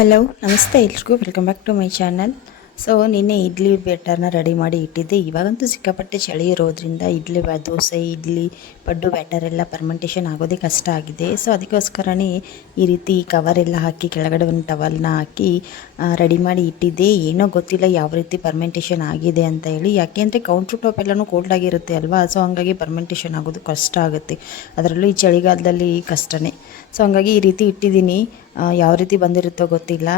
Hello ನಮಸ್ತೆ ಎಲ್ರಿಗೂ. Welcome back to my channel so ನಿನ್ನೆ ಇಡ್ಲಿ ಬ್ಯಾಟರ್ನ ರೆಡಿ ಮಾಡಿ ಇಟ್ಟಿದ್ದೆ. ಇವಾಗಂತೂ ಸಿಕ್ಕಾಪಟ್ಟೆ ಚಳಿ ಇರೋದ್ರಿಂದ ಇಡ್ಲಿ ದೋಸೆ, ಇಡ್ಲಿ, ಪಡ್ಡು ಬ್ಯಾಟರ್ ಎಲ್ಲ ಪರ್ಮೆಂಟೇಷನ್ ಆಗೋದೇ ಕಷ್ಟ ಆಗಿದೆ. ಸೊ ಅದಕ್ಕೋಸ್ಕರನೇ ಈ ರೀತಿ ಕವರ್ ಎಲ್ಲ ಹಾಕಿ, ಕೆಳಗಡೆ ಒಂದು ಟವಲ್ನ ಹಾಕಿ ರೆಡಿ ಮಾಡಿ ಇಟ್ಟಿದ್ದೆ. ಏನೋ ಗೊತ್ತಿಲ್ಲ ಯಾವ ರೀತಿ ಪರ್ಮೆಂಟೇಷನ್ ಆಗಿದೆ ಅಂತ ಹೇಳಿ. ಯಾಕೆ ಅಂದರೆ ಕೌಂಟ್ರ್ ಟಾಪ್ ಎಲ್ಲನೂ ಕೋಲ್ಡ್ ಆಗಿರುತ್ತೆ ಅಲ್ವಾ? ಸೊ ಹಂಗಾಗಿ ಪರ್ಮೆಂಟೇಷನ್ ಆಗೋದು ಕಷ್ಟ ಆಗುತ್ತೆ. ಅದರಲ್ಲೂ ಈ ಚಳಿಗಾಲದಲ್ಲಿ ಕಷ್ಟನೇ. ಸೊ ಹಂಗಾಗಿ ಈ ರೀತಿ ಇಟ್ಟಿದ್ದೀನಿ. ಯಾವ ರೀತಿ ಬಂದಿರುತ್ತೋ ಗೊತ್ತಿಲ್ಲ.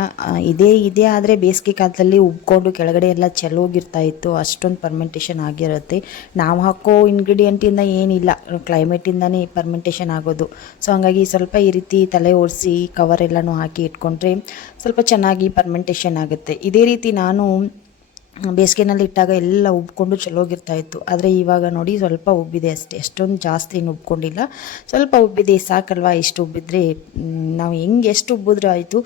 ಇದೇ ಇದೇ ಆದರೆ ಬೇಸಿಗೆ ಕಾಲದಲ್ಲಿ ಉಬ್ಕೊಂಡು ಕೆಳಗಡೆ ಎಲ್ಲ ಚೆಲ್ಲೋಗಿರ್ತಾ ಇತ್ತು, ಅಷ್ಟೊಂದು ಪರ್ಮೆಂಟೇಷನ್ ಆಗಿರುತ್ತೆ. ನಾವು ಹಾಕೋ ಇಂಗ್ರೀಡಿಯೆಂಟಿಂದ ಏನಿಲ್ಲ ಕ್ಲೈಮೇಟಿಂದನೇ ಪರ್ಮೆಂಟೇಷನ್ ಆಗೋದು. ಸೊ ಹಂಗಾಗಿ ಸ್ವಲ್ಪ ಈ ರೀತಿ ತಲೆ ಓಡಿಸಿ ಕವರ್ ಎಲ್ಲನೂ ಹಾಕಿ ಇಟ್ಕೊಂಡ್ರೆ ಸ್ವಲ್ಪ ಚೆನ್ನಾಗಿ ಪರ್ಮೆಂಟೇಷನ್ ಆಗುತ್ತೆ. ಇದೇ ರೀತಿ ನಾನು ಬೇಸಿಗೆನಲ್ಲಿ ಇಟ್ಟಾಗ ಎಲ್ಲ ಉಬ್ಕೊಂಡು ಚಲೋಗಿರ್ತಾ ಇತ್ತು. ಆದರೆ ಇವಾಗ ನೋಡಿ ಸ್ವಲ್ಪ ಉಬ್ಬಿದೆ ಅಷ್ಟೇ. ಅಷ್ಟೊಂದು ಜಾಸ್ತಿ ಏನು ಉಬ್ಕೊಂಡಿಲ್ಲ. ಸ್ವಲ್ಪ ಉಬ್ಬಿದೆ, ಸಾಕಲ್ವಾ ಇಷ್ಟು ಉಬ್ಬಿದ್ರೆ? ನಾವು ಹೆಂಗೆ ಎಷ್ಟು ಉಬ್ಬಿದ್ರೆ ಆಯಿತು.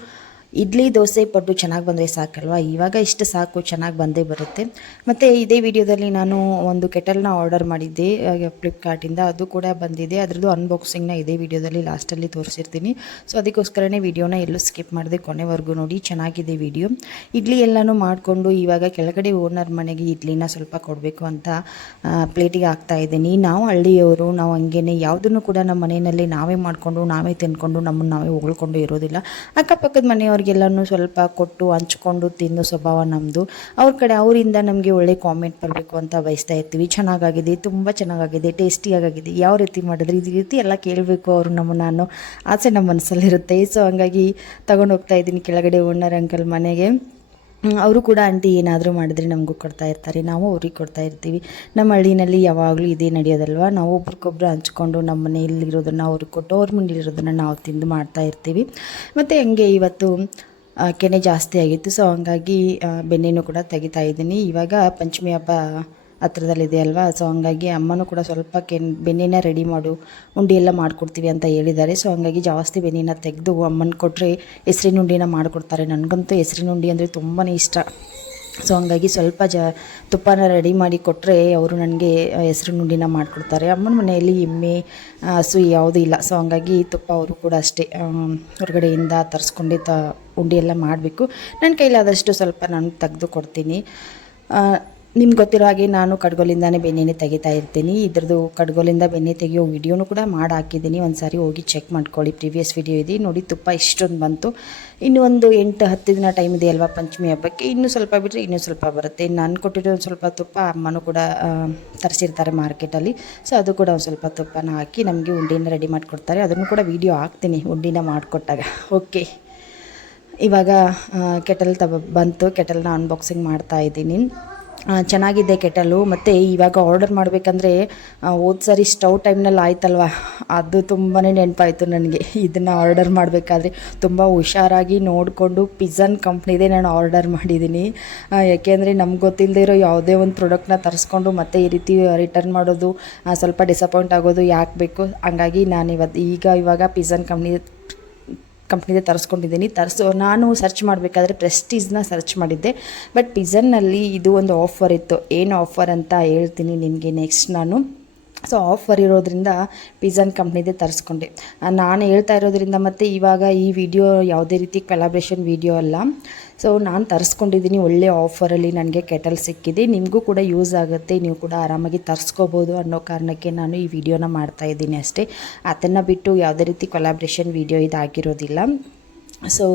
ಇಡ್ಲಿ, ದೋಸೆ, ಪಡ್ಡು ಚೆನ್ನಾಗಿ ಬಂದರೆ ಸಾಕಲ್ವಾ? ಇವಾಗ ಇಷ್ಟು ಸಾಕು, ಚೆನ್ನಾಗಿ ಬಂದೇ ಬರುತ್ತೆ. ಮತ್ತು ಇದೇ ವಿಡಿಯೋದಲ್ಲಿ ನಾನು ಒಂದು ಕೆಟಲ್ನ ಆರ್ಡರ್ ಮಾಡಿದ್ದೆ ಫ್ಲಿಪ್ಕಾರ್ಟಿಂದ ಅದು ಕೂಡ ಬಂದಿದೆ. ಅದರದ್ದು ಅನ್ಬಾಕ್ಸಿಂಗ್ನ ಇದೇ ವಿಡಿಯೋದಲ್ಲಿ ಲಾಸ್ಟಲ್ಲಿ ತೋರಿಸಿರ್ತೀನಿ. ಸೊ ಅದಕ್ಕೋಸ್ಕರನೇ ವಿಡಿಯೋನ ಎಲ್ಲೂ ಸ್ಕಿಪ್ ಮಾಡಿದೆ ಕೊನೆವರೆಗೂ ನೋಡಿ. ಚೆನ್ನಾಗಿದೆ ವಿಡಿಯೋ ಇಡ್ಲಿ ಎಲ್ಲನೂ ಮಾಡಿಕೊಂಡು ಇವಾಗ ಕೆಳಗಡೆ ಓನರ್ ಮನೆಗೆ ಇಡ್ಲಿನ ಸ್ವಲ್ಪ ಕೊಡಬೇಕು ಅಂತ ಪ್ಲೇಟಿಗೆ ಹಾಕ್ತಾ ಇದ್ದೀನಿ. ನಾವು ಹಳ್ಳಿಯವರು, ನಾವು ಹಂಗೇನೆ. ಯಾವುದನ್ನು ಕೂಡ ನಮ್ಮ ಮನೆಯಲ್ಲಿ ನಾವೇ ಮಾಡಿಕೊಂಡು, ನಾವೇ ತಿನ್ಕೊಂಡು, ನಮ್ಮನ್ನು ನಾವೇ ಹೊಗಳ್ಕೊಂಡು ಇರೋದಿಲ್ಲ. ಅಕ್ಕಪಕ್ಕದ ಮನೆಯವ್ರಿಗೆಲ್ಲನೂ ಸ್ವಲ್ಪ ಕೊಟ್ಟು ಹಂಚ್ಕೊಂಡು ತಿನ್ನೋ ಸ್ವಭಾವ ನಮ್ಮದು ಅವ್ರ ಕಡೆ ಅವರಿಂದ ನಮಗೆ ಒಳ್ಳೆ ಕಾಮೆಂಟ್ ಬರಬೇಕು ಅಂತ ಬಯಸ್ತಾ ಇರ್ತೀವಿ. ಚೆನ್ನಾಗಾಗಿದೆ, ತುಂಬ ಚೆನ್ನಾಗಾಗಿದೆ ಟೇಸ್ಟಿಯಾಗಿದೆ ಯಾವ ರೀತಿ ಮಾಡಿದ್ರೆ ಈ ರೀತಿ ಎಲ್ಲ ಕೇಳಬೇಕು ಅವರು ನಮ್ಮನ್ನು ಅನ್ನೋ ಆಸೆ ನಮ್ಮ ಮನಸ್ಸಲ್ಲಿರುತ್ತೆ. ಸೊ ಹಂಗಾಗಿ ತಗೊಂಡು ಹೋಗ್ತಾ ಇದ್ದೀನಿ ಕೆಳಗಡೆ ಓನರ್ ಅಂಕಲ್ ಮನೆಗೆ. ಅವರು ಕೂಡ ಆಂಟಿ ಏನಾದರೂ ಮಾಡಿದ್ರೆ ನಮಗೂ ಕೊಡ್ತಾ ಇರ್ತಾರೆ, ನಾವು ಅವ್ರಿಗೆ ಕೊಡ್ತಾ ಇರ್ತೀವಿ. ನಮ್ಮ ಹಳ್ಳಿನಲ್ಲಿ ಯಾವಾಗಲೂ ಇದೇ ನಡೆಯೋದಲ್ವ? ನಾವು ಒಬ್ರಿಗೊಬ್ರು ಹಂಚ್ಕೊಂಡು ನಮ್ಮ ಮನೆಯಲ್ಲಿರೋದನ್ನು ಅವ್ರಿಗೆ ಕೊಟ್ಟು ಅವ್ರ ಮನೇಲಿರೋದನ್ನು ನಾವು ತಿಂದು ಮಾಡ್ತಾ ಇರ್ತೀವಿ. ಮತ್ತು ಹಂಗೆ ಇವತ್ತು ಕೆನೆ ಜಾಸ್ತಿ ಆಗಿತ್ತು ಸೊ ಹಂಗಾಗಿ ಬೆಣ್ಣೆನೂ ಕೂಡ ತೆಗಿತಾ ಇದ್ದೀನಿ. ಇವಾಗ ಪಂಚಮಿ ಹಬ್ಬ ಹತ್ರದಲ್ಲಿದೆ ಅಲ್ವಾ ಸೊ ಹಂಗಾಗಿ ಅಮ್ಮನೂ ಕೂಡ ಸ್ವಲ್ಪ ಕೆನ್ ಬೆಣ್ಣೆನ ರೆಡಿ ಮಾಡು, ಉಂಡೆ ಎಲ್ಲ ಮಾಡಿಕೊಡ್ತೀವಿ ಅಂತ ಹೇಳಿದ್ದಾರೆ. ಸೊ ಹಂಗಾಗಿ ಜಾಸ್ತಿ ಬೆನ್ನಿನ ತೆಗೆದು ಅಮ್ಮನ ಕೊಟ್ಟರೆ ಹೆಸ್ರಿನ ಉಂಡಿನ ಮಾಡಿಕೊಡ್ತಾರೆ. ನನಗಂತೂ ಹೆಸ್ರಿನ ಉಂಡೆ ಅಂದರೆ ತುಂಬಾ ಇಷ್ಟ. ಸೊ ಹಂಗಾಗಿ ಸ್ವಲ್ಪ ಜ, ತುಪ್ಪನ ರೆಡಿ ಮಾಡಿ ಕೊಟ್ಟರೆ ಅವರು ನನಗೆ ಹೆಸ್ರು ನುಂಡಿನ ಮಾಡಿಕೊಡ್ತಾರೆ. ಅಮ್ಮನ ಮನೆಯಲ್ಲಿ ಎಮ್ಮೆ ಹಸು ಯಾವುದೂ ಇಲ್ಲ. ಸೊ ಹಂಗಾಗಿ ತುಪ್ಪ ಅವರು ಕೂಡ ಅಷ್ಟೇ. ಹೊರಗಡೆಯಿಂದ ತರಿಸ್ಕೊಂಡೆ ತ ಉಂಡೆ ಎಲ್ಲ ಮಾಡಬೇಕು. ನನ್ನ ಕೈಲಾದಷ್ಟು ಸ್ವಲ್ಪ ನಾನು ತೆಗೆದು ಕೊಡ್ತೀನಿ. ನಿಮ್ಗೆ ಗೊತ್ತಿರೋ ಹಾಗೆ ನಾನು ಕಡ್ಗೋಲಿಂದಾನೇ ಬೆಣ್ಣೆನೇ ತೆಗಿತಾ ಇರ್ತೀನಿ. ಇದ್ರದ್ದು ಕಡ್ಗೋಲಿಂದ ಬೆಣ್ಣೆ ತೆಗಿಯೋ ವಿಡಿಯೋನು ಕೂಡ ಮಾಡಿ ಹಾಕಿದ್ದೀನಿ. ಒಂದು ಸಾರಿ ಹೋಗಿ ಚೆಕ್ ಮಾಡ್ಕೊಳ್ಳಿ. ಪ್ರೀವಿಯಸ್ ವಿಡಿಯೋ ಇದೆ. ನೋಡಿ ತುಪ್ಪ ಇಷ್ಟೊಂದು ಬಂತು. ಇನ್ನು ಒಂದು ಎಂಟು, ಹತ್ತು ದಿನ ಟೈಮ್ ಇದೆ ಅಲ್ವಾ ಪಂಚಮಿ ಹಬ್ಬಕ್ಕೆ. ಇನ್ನೂ ಸ್ವಲ್ಪ ಬಿಟ್ಟರೆ ಇನ್ನೂ ಸ್ವಲ್ಪ ಬರುತ್ತೆ. ನಾನು ಕೊಟ್ಟಿರೋ ಒಂದು ಸ್ವಲ್ಪ ತುಪ್ಪ ಅಮ್ಮನೂ ಕೂಡ ತರಿಸಿರ್ತಾರೆ ಮಾರ್ಕೆಟಲ್ಲಿ. ಸೊ ಅದು ಕೂಡ ಒಂದು ಸ್ವಲ್ಪ ತುಪ್ಪನ ಹಾಕಿ ನಮಗೆ ಉಂಡಿನ ರೆಡಿ ಮಾಡಿಕೊಡ್ತಾರೆ. ಅದನ್ನು ಕೂಡ ವಿಡಿಯೋ ಹಾಕ್ತೀನಿ ಉಂಡಿನ ಮಾಡಿಕೊಟ್ಟಾಗ. ಓಕೆ. ಇವಾಗ ಕೆಟಲ್ ತಬ ಬಂತು. ಕೆಟಲ್ನ ಅನ್ಬಾಕ್ಸಿಂಗ್ ಮಾಡ್ತಾ ಇದ್ದೀನಿ. ಚೆನ್ನಾಗಿದೆ ಕೆಟಲು. ಮತ್ತು ಇವಾಗ ಆರ್ಡರ್ ಮಾಡಬೇಕಂದ್ರೆ ಹೋದ ಸರಿ ಸ್ಟವ್ ಟೈಮ್ನಲ್ಲಿ ಆಯ್ತಲ್ವ? ಅದು ತುಂಬಾ ನೆನಪಾಯಿತು ನನಗೆ. ಇದನ್ನು ಆರ್ಡರ್ ಮಾಡಬೇಕಾದ್ರೆ ತುಂಬ ಹುಷಾರಾಗಿ ನೋಡಿಕೊಂಡು ಪಿಝನ್ ಕಂಪ್ನಿದೇ ನಾನು ಆರ್ಡರ್ ಮಾಡಿದ್ದೀನಿ ಯಾಕೆಂದರೆ ನಮ್ಗೆ ಗೊತ್ತಿಲ್ಲದೆ ಇರೋ ಯಾವುದೇ ಒಂದು ಪ್ರಾಡಕ್ಟ್ನ ತರಿಸ್ಕೊಂಡು ಮತ್ತೆ ಈ ರೀತಿ ರಿಟರ್ನ್ ಮಾಡೋದು ಸ್ವಲ್ಪ ಡಿಸಪಾಯಿಂಟ್ ಆಗೋದು ಯಾಕೆ ಬೇಕು? ಹಂಗಾಗಿ ನಾನು ಇವತ್ತು ಈಗ ಇವಾಗ ಪಿಝನ್ ಕಂಪ್ನಿ ಕಂಪ್ನಿದೆ ತರಿಸ್ಕೊಂಡಿದ್ದೀನಿ. ತರಿಸು, ನಾನು ಸರ್ಚ್ ಮಾಡಬೇಕಾದ್ರೆ ಪ್ರೆಸ್ಟೀಸ್ನ ಸರ್ಚ್ ಮಾಡಿದ್ದೆ. ಬಟ್ ಪಿಝನ್ನಲ್ಲಿ ಇದು ಒಂದು ಆಫರ್ ಇತ್ತು. ಏನು ಆಫರ್ ಅಂತ ಹೇಳ್ತೀನಿ ನಿನಗೆ ನೆಕ್ಸ್ಟ್ ನಾನು. ಸೊ ಆಫರ್ ಇರೋದ್ರಿಂದ ಪಿಝನ್ ಕಂಪ್ನಿದೆ ತರಿಸ್ಕೊಂಡೆ. ನಾನು ಹೇಳ್ತಾ ಇರೋದ್ರಿಂದ ಮತ್ತು ಇವಾಗ ಈ ವಿಡಿಯೋ ಯಾವುದೇ ರೀತಿ ಕೊಲಾಬ್ರೇಷನ್ ವಿಡಿಯೋ ಅಲ್ಲ. ಸೊ ನಾನು ತರಿಸ್ಕೊಂಡಿದ್ದೀನಿ ಒಳ್ಳೆ ಆಫರಲ್ಲಿ ನನಗೆ ಕೆಟಲ್ ಸಿಕ್ಕಿದೆ. ನಿಮಗೂ ಕೂಡ ಯೂಸ್ ಆಗುತ್ತೆ, ನೀವು ಕೂಡ ಆರಾಮಾಗಿ ತರಿಸ್ಕೋಬೋದು ಅನ್ನೋ ಕಾರಣಕ್ಕೆ ನಾನು ಈ ವಿಡಿಯೋನ ಮಾಡ್ತಾ ಇದ್ದೀನಿ ಅಷ್ಟೇ. ಅದನ್ನು ಬಿಟ್ಟು ಯಾವುದೇ ರೀತಿ ಕೊಲಾಬ್ರೇಷನ್ ವಿಡಿಯೋ ಇದಾಗಿರೋದಿಲ್ಲ. ಸೊ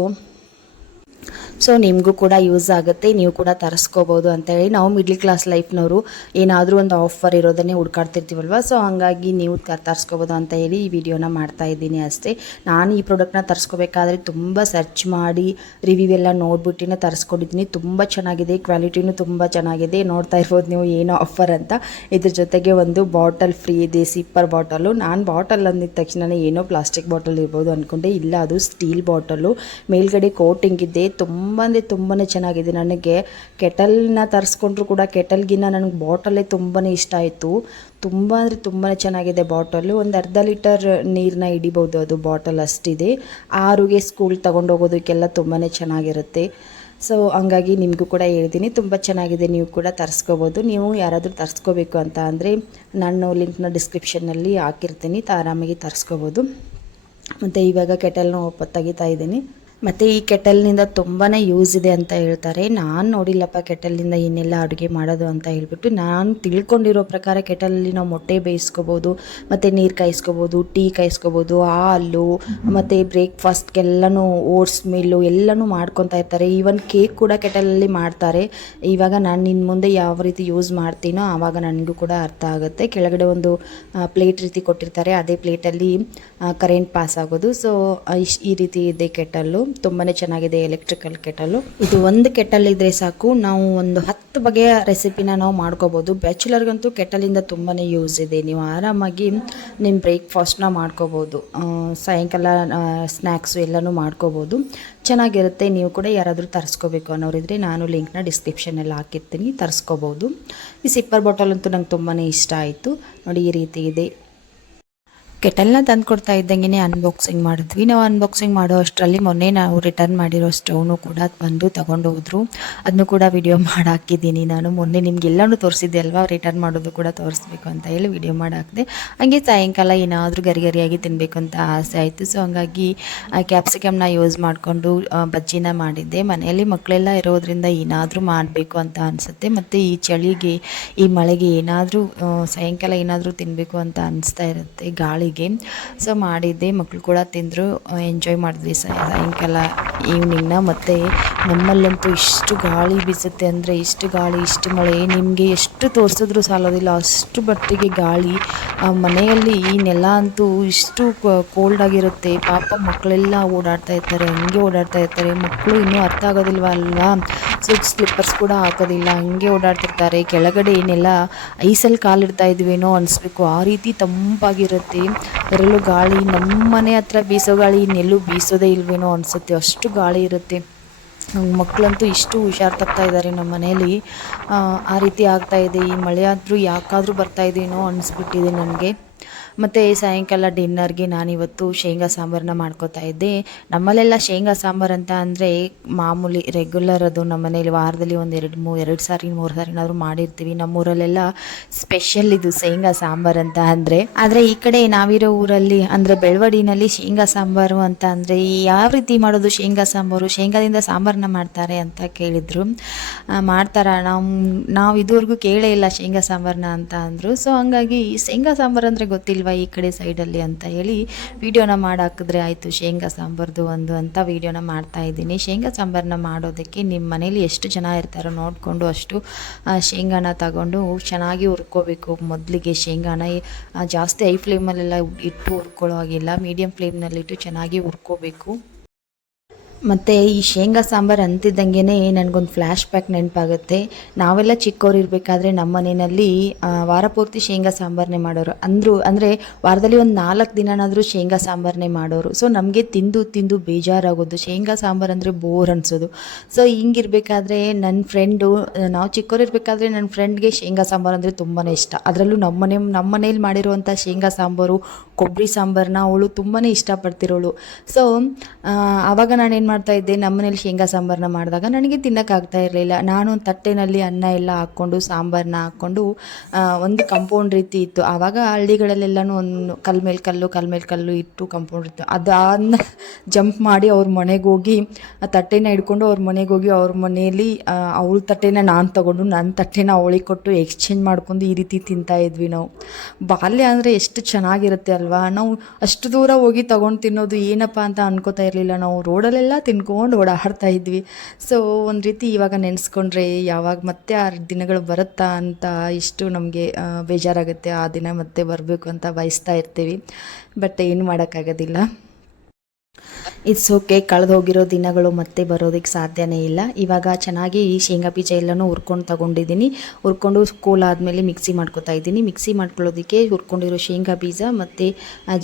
ಸೊ ನಿಮಗೂ ಕೂಡ ಯೂಸ್ ಆಗುತ್ತೆ. ನೀವು ಕೂಡ ತರಿಸ್ಕೋಬೋದು ಅಂತೇಳಿ ನಾವು ಮಿಡ್ಲ್ ಕ್ಲಾಸ್ ಲೈಫ್ನವರು ಏನಾದರೂ ಒಂದು ಆಫರ್ ಇರೋದನ್ನೇ ಹುಡ್ಕಾಡ್ತಿರ್ತೀವಲ್ವ? ಸೊ ಹಂಗಾಗಿ ನೀವು ತರಿಸ್ಕೋಬೋದು ಅಂತ ಹೇಳಿ ಈ ವಿಡಿಯೋನ ಮಾಡ್ತಾ ಇದ್ದೀನಿ ಅಷ್ಟೇ. ನಾನು ಈ ಪ್ರಾಡಕ್ಟ್ನ ತರಿಸ್ಕೋಬೇಕಾದ್ರೆ ತುಂಬ ಸರ್ಚ್ ಮಾಡಿ ರಿವ್ಯೂ ಎಲ್ಲ ನೋಡ್ಬಿಟ್ಟಿನೇ ತರಿಸ್ಕೊಂಡಿದ್ದೀನಿ. ತುಂಬ ಚೆನ್ನಾಗಿದೆ ಕ್ವಾಲಿಟಿನೂ ತುಂಬ ಚೆನ್ನಾಗಿದೆ. ನೋಡ್ತಾ ಇರ್ಬೋದು ನೀವು ಏನೋ ಆಫರ್ ಅಂತ. ಇದ್ರ ಜೊತೆಗೆ ಒಂದು ಬಾಟಲ್ ಫ್ರೀ ಇದೆ ಸಿಪ್ಪರ್ ಬಾಟಲು ನಾನು ಬಾಟಲ್ ಅಂದಿದ ತಕ್ಷಣ ಏನೋ ಪ್ಲಾಸ್ಟಿಕ್ ಬಾಟಲ್ ಇರ್ಬೋದು ಅಂದ್ಕೊಂಡೆ ಇಲ್ಲ, ಅದು ಸ್ಟೀಲ್ ಬಾಟಲು ಮೇಲ್ಗಡೆ ಕೋಟಿಂಗ್ ಇದೆ. ತುಂಬ ಅಂದರೆ ತುಂಬಾ ಚೆನ್ನಾಗಿದೆ. ನನಗೆ ಕೆಟಲ್ನ ತರಿಸ್ಕೊಂಡ್ರು ಕೂಡ ಕೆಟಲ್ಗಿನ್ನ ನನಗೆ ಬಾಟಲೇ ತುಂಬಾ ಇಷ್ಟ ಆಯಿತು. ತುಂಬ ಅಂದರೆ ತುಂಬಾ ಚೆನ್ನಾಗಿದೆ ಬಾಟಲು. ಒಂದು ಅರ್ಧ ಲೀಟರ್ ನೀರನ್ನ ಹಿಡಿಬೋದು ಅದು ಬಾಟಲ್ ಅಷ್ಟಿದೆ. ಆರುಗೆ ಸ್ಕೂಲ್ ತೊಗೊಂಡೋಗೋದಕ್ಕೆಲ್ಲ ತುಂಬಾ ಚೆನ್ನಾಗಿರುತ್ತೆ. ಸೊ ಹಂಗಾಗಿ ನಿಮಗೂ ಕೂಡ ಹೇಳ್ತೀನಿ, ತುಂಬ ಚೆನ್ನಾಗಿದೆ. ನೀವು ಕೂಡ ತರಿಸ್ಕೋಬೋದು. ನೀವು ಯಾರಾದರೂ ತರಿಸ್ಕೋಬೇಕು ಅಂತ ಅಂದರೆ ನಾನು ಲಿಂಕ್ನ ಡಿಸ್ಕ್ರಿಪ್ಷನ್ನಲ್ಲಿ ಹಾಕಿರ್ತೀನಿ. ಆರಾಮಾಗಿ ತರಿಸ್ಕೋಬೋದು. ಮತ್ತು ಇವಾಗ ಕೆಟಲ್ನ ಒಪ್ಪ ತೆಗಿತಾ ಇದ್ದೀನಿ. ಮತ್ತು ಈ ಕೆಟಲ್ನಿಂದ ತುಂಬಾ ಯೂಸ್ ಇದೆ ಅಂತ ಹೇಳ್ತಾರೆ. ನಾನು ನೋಡಿಲ್ಲಪ್ಪ ಕೆಟಲ್ನಿಂದ ಏನೆಲ್ಲ ಅಡುಗೆ ಮಾಡೋದು ಅಂತ ಹೇಳ್ಬಿಟ್ಟು ನಾನು ತಿಳ್ಕೊಂಡಿರೋ ಪ್ರಕಾರ ಕೆಟಲಲ್ಲಿ ನಾವು ಮೊಟ್ಟೆ ಬೇಯಿಸ್ಕೋಬೋದು, ಮತ್ತು ನೀರು ಕಾಯಿಸ್ಕೋಬೋದು, ಟೀ ಕಾಯಿಸ್ಕೋಬೋದು, ಹಾಲು, ಮತ್ತು ಬ್ರೇಕ್ಫಾಸ್ಟ್ಗೆಲ್ಲನೂ ಓಟ್ಸ್ ಮಿಲ್ಲು ಎಲ್ಲನೂ ಮಾಡ್ಕೊತಾ ಇರ್ತಾರೆ. ಈವನ್ ಕೇಕ್ ಕೂಡ ಕೆಟಲಲ್ಲಿ ಮಾಡ್ತಾರೆ. ಇವಾಗ ನಾನು ನಿನ್ನ ಮುಂದೆ ಯಾವ ರೀತಿ ಯೂಸ್ ಮಾಡ್ತೀನೋ ಆವಾಗ ನನಗೂ ಕೂಡ ಅರ್ಥ ಆಗುತ್ತೆ. ಕೆಳಗಡೆ ಒಂದು ಪ್ಲೇಟ್ ರೀತಿ ಕೊಟ್ಟಿರ್ತಾರೆ. ಅದೇ ಪ್ಲೇಟಲ್ಲಿ ಕರೆಂಟ್ ಪಾಸ್ ಆಗೋದು. ಸೊ ಈ ರೀತಿ ಇದೆ ಕೆಟಲ್ಲು. ತುಂಬಾ ಚೆನ್ನಾಗಿದೆ ಎಲೆಕ್ಟ್ರಿಕಲ್ ಕೆಟಲು ಇದು ಒಂದು ಕೆಟಲ್ ಇದ್ರೆ ಸಾಕು. ನಾವು ಒಂದು ಹತ್ತು ಬಗೆಯ ರೆಸಿಪಿನ ನಾವು ಮಾಡ್ಕೋಬೋದು. ಬ್ಯಾಚುಲರ್ಗಂತೂ ಕೆಟಲಿಂದ ತುಂಬಾ ಯೂಸ್ ಇದೆ. ನೀವು ಆರಾಮಾಗಿ ನಿಮ್ಮ ಬ್ರೇಕ್ಫಾಸ್ಟ್ನ ಮಾಡ್ಕೋಬೋದು. ಸಾಯಂಕಾಲ ಸ್ನ್ಯಾಕ್ಸು ಎಲ್ಲನೂ ಮಾಡ್ಕೋಬೋದು. ಚೆನ್ನಾಗಿರುತ್ತೆ. ನೀವು ಕೂಡ ಯಾರಾದರೂ ತರಿಸ್ಕೋಬೇಕು ಅನ್ನೋರಿದ್ರೆ ನಾನು ಲಿಂಕ್ನ ಡಿಸ್ಕ್ರಿಪ್ಷನಲ್ಲಿ ಹಾಕಿರ್ತೀನಿ. ತರಿಸ್ಕೋಬೋದು. ಈ ಸಿಪ್ಪರ್ ಬಾಟಲ್ ಅಂತೂ ನಂಗೆ ತುಂಬಾ ಇಷ್ಟ ಆಯಿತು. ನೋಡಿ ಈ ರೀತಿ ಇದೆ. ಕೆಟಲ್ನ ತಂದು ಕೊಡ್ತಾ ಇದ್ದಂಗೆ ಅನ್ಬಾಕ್ಸಿಂಗ್ ಮಾಡಿದ್ವಿ. ನಾವು ಅನ್ಬಾಕ್ಸಿಂಗ್ ಮಾಡೋ ಅಷ್ಟರಲ್ಲಿ ಮೊನ್ನೆ ನಾವು ರಿಟರ್ನ್ ಮಾಡಿರೋ ಸ್ಟವ್ನು ಕೂಡ ಬಂದು ತಗೊಂಡು ಹೋದ್ರು. ಅದನ್ನು ಕೂಡ ವಿಡಿಯೋ ಮಾಡಾಕಿದ್ದೀನಿ ನಾನು. ಮೊನ್ನೆ ನಿಮ್ಗೆಲ್ಲನೂ ತೋರಿಸಿದ್ದೆ ಅಲ್ವಾ? ರಿಟರ್ನ್ ಮಾಡೋದು ಕೂಡ ತೋರಿಸ್ಬೇಕು ಅಂತ ಹೇಳಿ ವಿಡಿಯೋ ಮಾಡಿ ಹಾಕಿದೆ. ಹಂಗೆ ಸಾಯಂಕಾಲ ಏನಾದರೂ ಗರಿ ಗರಿಯಾಗಿ ತಿನ್ನಬೇಕು ಅಂತ ಆಸೆ ಆಯಿತು. ಸೊ ಹಂಗಾಗಿ ಕ್ಯಾಪ್ಸಿಕಮ್ನ ಯೂಸ್ ಮಾಡಿಕೊಂಡು ಬಜ್ಜಿನ ಮಾಡಿದ್ದೆ. ಮನೆಯಲ್ಲಿ ಮಕ್ಕಳೆಲ್ಲ ಇರೋದ್ರಿಂದ ಏನಾದರೂ ಮಾಡಬೇಕು ಅಂತ ಅನಿಸುತ್ತೆ. ಮತ್ತು ಈ ಚಳಿಗೆ, ಈ ಮಳೆಗೆ ಏನಾದರೂ ಸಾಯಂಕಾಲ ಏನಾದರೂ ತಿನ್ನಬೇಕು ಅಂತ ಅನಿಸ್ತಾ ಇರುತ್ತೆ. ಗಾಳಿಗೆ ಸೊ ಮಾಡಿದ್ದೆ. ಮಕ್ಕಳು ಕೂಡ ತಿಂದರು. ಎಂಜಾಯ್ ಮಾಡಿದ್ವಿ ಸಾಯಂಕಾಲ ಈವ್ನಿಂಗ್ನ ಮತ್ತು ನಮ್ಮಲ್ಲಂತೂ ಇಷ್ಟು ಗಾಳಿ ಬೀಸುತ್ತೆ ಅಂದರೆ, ಇಷ್ಟು ಗಾಳಿ, ಇಷ್ಟು ಮಳೆ. ನಿಮಗೆ ಎಷ್ಟು ತೋರಿಸಿದ್ರೂ ಸಾಲೋದಿಲ್ಲ ಅಷ್ಟು ಬಟ್ಟೆಗೆ ಗಾಳಿ. ಮನೆಯಲ್ಲಿ ಈ ನೆಲ ಅಂತೂ ಇಷ್ಟು ಕೋಲ್ಡ್ ಆಗಿರುತ್ತೆ. ಪಾಪ ಮಕ್ಕಳೆಲ್ಲ ಓಡಾಡ್ತಾ ಇರ್ತಾರೆ. ಹಂಗೆ ಓಡಾಡ್ತಾ ಇರ್ತಾರೆ. ಮಕ್ಕಳು ಇನ್ನೂ ಅರ್ಥ ಆಗೋದಿಲ್ವ ಅಲ್ವಾ ಸೊ ಸ್ಲಿಪ್ಪರ್ಸ್ ಕೂಡ ಹಾಕೋದಿಲ್ಲ. ಹಂಗೆ ಓಡಾಡ್ತಿರ್ತಾರೆ. ಕೆಳಗಡೆ ಏನೆಲ್ಲ ಐಸಲ್ಲಿ ಕಾಲಿಡ್ತಾ ಇದ್ವೇನೋ ಅನಿಸ್ಬೇಕು. ಆ ರೀತಿ ತಂಪಾಗಿರುತ್ತೆ. ಅದರಲ್ಲೂ ಗಾಳಿ ನಮ್ಮ ಮನೆ ಹತ್ರ ಬೀಸೋ ಗಾಳಿ ಇನ್ನೆಲ್ಲೂ ಬೀಸೋದೇ ಇಲ್ವೇನೋ ಅನಿಸುತ್ತೆ. ಅಷ್ಟು ಗಾಳಿ ಇರುತ್ತೆ. ಮಕ್ಕಳಂತೂ ಇಷ್ಟು ಹುಷಾರು ತಪ್ತಾ ಇದ್ದಾರೆ ನಮ್ಮ ಮನೆಯಲ್ಲಿ. ಆ, ರೀತಿ ಆಗ್ತಾ ಇದೆ. ಈ ಮಳೆ ಆದರೂ ಯಾಕಾದರೂ ಬರ್ತಾ ಇದೆಯೇನೋ ಅನಿಸ್ಬಿಟ್ಟಿದೆ ನನಗೆ. ಮತ್ತು ಸಾಯಂಕಾಲ ಡಿನ್ನರ್ಗೆ ನಾನಿವತ್ತು ಶೇಂಗಾ ಸಾಂಬಾರನ್ನ ಮಾಡ್ಕೋತಾ ಇದ್ದೆ. ನಮ್ಮಲ್ಲೆಲ್ಲ ಶೇಂಗಾ ಸಾಂಬಾರು ಅಂತ ಅಂದರೆ ಮಾಮೂಲಿ ರೆಗ್ಯುಲರ್ ಅದು ನಮ್ಮ ಮನೇಲಿ ವಾರದಲ್ಲಿ ಒಂದು ಎರಡು ಮೂರು ಎರಡು ಸಾರಿ, ಮೂರು ಸಾರಿನಾದರೂ ಮಾಡಿರ್ತೀವಿ. ನಮ್ಮೂರಲ್ಲೆಲ್ಲ ಸ್ಪೆಷಲ್ ಇದು ಶೇಂಗಾ ಸಾಂಬಾರು ಅಂತ ಅಂದರೆ. ಆದರೆ ಈ ಕಡೆ ನಾವಿರೋ ಊರಲ್ಲಿ ಅಂದರೆ ಬೆಳವಡಿನಲ್ಲಿ ಶೇಂಗಾ ಸಾಂಬಾರು ಅಂತ ಅಂದರೆ ಯಾವ ರೀತಿ ಮಾಡೋದು ಶೇಂಗಾ ಸಾಂಬಾರು? ಶೇಂಗಾದಿಂದ ಸಾಂಬಾರನ್ನ ಮಾಡ್ತಾರೆ ಅಂತ ಕೇಳಿದರು. ಮಾಡ್ತಾರ. ನಾವು ನಾವು ಇದುವರೆಗೂ ಕೇಳೇ ಇಲ್ಲ ಶೇಂಗಾ ಸಾಂಬಾರನ್ನ ಅಂತ ಅಂದರು. ಸೊ ಹಂಗಾಗಿ ಶೇಂಗಾ ಸಾಂಬಾರು ಅಂದರೆ ಗೊತ್ತಿಲ್ವಾ ಈ ಕಡೆ ಸೈಡಲ್ಲಿ ಅಂತ ಹೇಳಿ ವೀಡಿಯೋನ ಮಾಡಾಕಿದ್ರೆ ಆಯಿತು ಶೇಂಗಾ ಸಾಂಬಾರ್ದು ಒಂದು ಅಂತ ವೀಡಿಯೋನ ಮಾಡ್ತಾ ಇದ್ದೀನಿ. ಶೇಂಗಾ ಸಾಂಬಾರನ್ನ ಮಾಡೋದಕ್ಕೆ ನಿಮ್ಮ ಮನೇಲಿ ಎಷ್ಟು ಜನ ಇರ್ತಾರೋ ನೋಡಿಕೊಂಡು ಅಷ್ಟು ಶೇಂಗಾನ ತಗೊಂಡು ಚೆನ್ನಾಗಿ ಹುರ್ಕೋಬೇಕು. ಮೊದಲಿಗೆ ಶೇಂಗಾನ ಜಾಸ್ತಿ ಹೈ ಫ್ಲೇಮಲ್ಲೆಲ್ಲ ಇಟ್ಟು ಹುರ್ಕೊಳ್ಳೋ ಹಾಗಿಲ್ಲ. ಮೀಡಿಯಮ್ ಫ್ಲೇಮ್ನಲ್ಲಿಟ್ಟು ಚೆನ್ನಾಗಿ ಹುರ್ಕೋಬೇಕು. ಮತ್ತು ಈ ಶೇಂಗಾ ಸಾಂಬಾರು ಅಂತಿದ್ದಂಗೆ ನನಗೊಂದು ಫ್ಲ್ಯಾಶ್ ಬ್ಯಾಕ್ ನೆನಪಾಗುತ್ತೆ. ನಾವೆಲ್ಲ ಚಿಕ್ಕವ್ರು ಇರಬೇಕಾದ್ರೆ ನಮ್ಮ ಮನೆಯಲ್ಲಿ ವಾರಪೂರ್ತಿ ವಾರ ಪೂರ್ತಿ ಶೇಂಗಾ ಸಾಂಬಾರನ್ನೇ ಮಾಡೋರು. ಅಂದರು, ಅಂದರೆ ವಾರದಲ್ಲಿ ಒಂದು ನಾಲ್ಕು ದಿನನಾದರೂ ಶೇಂಗಾ ಸಾಂಬಾರನ್ನೇ ಮಾಡೋರು. ಸೊ ನಮಗೆ ತಿಂದು ತಿಂದು ಬೇಜಾರಾಗೋದು. ಶೇಂಗಾ ಸಾಂಬಾರು ಅಂದರೆ ಬೋರ್ ಅನಿಸೋದು. ಸೊ ಹಿಂಗಿರ್ಬೇಕಾದ್ರೆ ನನ್ನ ಫ್ರೆಂಡು ನಾವು ಚಿಕ್ಕವ್ರು ಇರಬೇಕಾದ್ರೆ ನನ್ನ ಫ್ರೆಂಡ್ಗೆ ಶೇಂಗಾ ಸಾಂಬಾರು ಅಂದರೆ ತುಂಬಾ ಇಷ್ಟ. ಅದರಲ್ಲೂ ನಮ್ಮ ಮನೆ ನಮ್ಮ ಮನೇಲಿ ಮಾಡಿರುವಂಥ ಶೇಂಗಾ ಸಾಂಬಾರು ಕೊಬ್ಬರಿ ಸಾಂಬಾರನ್ನ ಅವಳು ತುಂಬಾ ಇಷ್ಟಪಡ್ತಿರೋಳು. ಸೊ ಆವಾಗ ನಾನು ಮಾಡ್ತಾ ಇದ್ದೆ ನಮ್ಮ ಮನೇಲಿ ಶೇಂಗಾ ಸಾಂಬಾರನ್ನ ಮಾಡಿದಾಗ ನನಗೆ ತಿನ್ನೋಕ್ಕಾಗ್ತಾ ಇರಲಿಲ್ಲ. ನಾನು ಒಂದು ತಟ್ಟೆನಲ್ಲಿ ಅನ್ನ ಎಲ್ಲ ಹಾಕ್ಕೊಂಡು ಸಾಂಬಾರನ್ನ ಹಾಕ್ಕೊಂಡು ಒಂದು ಕಂಪೌಂಡ್ ರೀತಿ ಇತ್ತು. ಆವಾಗ ಹಳ್ಳಿಗಳಲ್ಲೆಲ್ಲನೂ ಒಂದು ಕಲ್ ಮೇಲೆ ಕಲ್ಲು ಕಲ್ ಮೇಲೆ ಕಲ್ಲು ಇಟ್ಟು ಕಂಪೌಂಡ್ ಇತ್ತು. ಅದನ್ನ ಜಂಪ್ ಮಾಡಿ ಅವ್ರ ಮನೆಗೆ ಹೋಗಿ, ಆ ತಟ್ಟೆನ ಹಿಡ್ಕೊಂಡು ಅವ್ರ ಮನೆಗೆ ಹೋಗಿ ಅವ್ರ ಮನೆಯಲ್ಲಿ ಅವಳ ತಟ್ಟೆನ ನಾನು ತಗೊಂಡು ನನ್ನ ತಟ್ಟೆನ ಅವಳಿಗೆ ಕೊಟ್ಟು ಎಕ್ಸ್ಚೇಂಜ್ ಮಾಡ್ಕೊಂಡು ಈ ರೀತಿ ತಿಂತಾ ಇದ್ವಿ ನಾವು. ಬಾಲ್ಯ ಅಂದರೆ ಎಷ್ಟು ಚೆನ್ನಾಗಿರುತ್ತೆ ಅಲ್ವಾ? ನಾವು ಅಷ್ಟು ದೂರ ಹೋಗಿ ತಗೊಂಡು ತಿನ್ನೋದು ಏನಪ್ಪ ಅಂತ ಅನ್ಕೋತಾ ಇರಲಿಲ್ಲ. ನಾವು ರೋಡಲ್ಲೆಲ್ಲ ತಿನ್ಕೊಂಡು ಓಡಾಡ್ತಾ ಇದ್ವಿ. ಸೊ ಒಂದು ರೀತಿ ಇವಾಗ ನೆನೆಸ್ಕೊಂಡ್ರೆ ಯಾವಾಗ ಮತ್ತೆ ಆ ದಿನಗಳು ಬರುತ್ತಾ ಅಂತ ಇಷ್ಟು ನಮಗೆ ಬೇಜಾರಾಗುತ್ತೆ. ಆ ದಿನ ಮತ್ತೆ ಬರಬೇಕು ಅಂತ ಬಯಸ್ತಾ ಇರ್ತೀವಿ. ಬಟ್ ಏನು ಮಾಡೋಕ್ಕಾಗೋದಿಲ್ಲ. ಇಟ್ಸ್ ಓಕೆ ಕಳೆದು ಹೋಗಿರೋ ದಿನಗಳು ಮತ್ತೆ ಬರೋದಕ್ಕೆ ಸಾಧ್ಯನೇ ಇಲ್ಲ. ಇವಾಗ ಚೆನ್ನಾಗಿ ಈ ಶೇಂಗಾ ಬೀಜ ಎಲ್ಲನೂ ಹುರ್ಕೊಂಡು ತಗೊಂಡಿದ್ದೀನಿ. ಹುರ್ಕೊಂಡು ಸ್ಕೂಲ್ ಆದಮೇಲೆ ಮಿಕ್ಸಿ ಮಾಡ್ಕೊತಾ ಇದ್ದೀನಿ. ಮಿಕ್ಸಿ ಮಾಡ್ಕೊಳ್ಳೋದಕ್ಕೆ ಹುರ್ಕೊಂಡಿರೋ ಶೇಂಗಾ ಬೀಜ ಮತ್ತು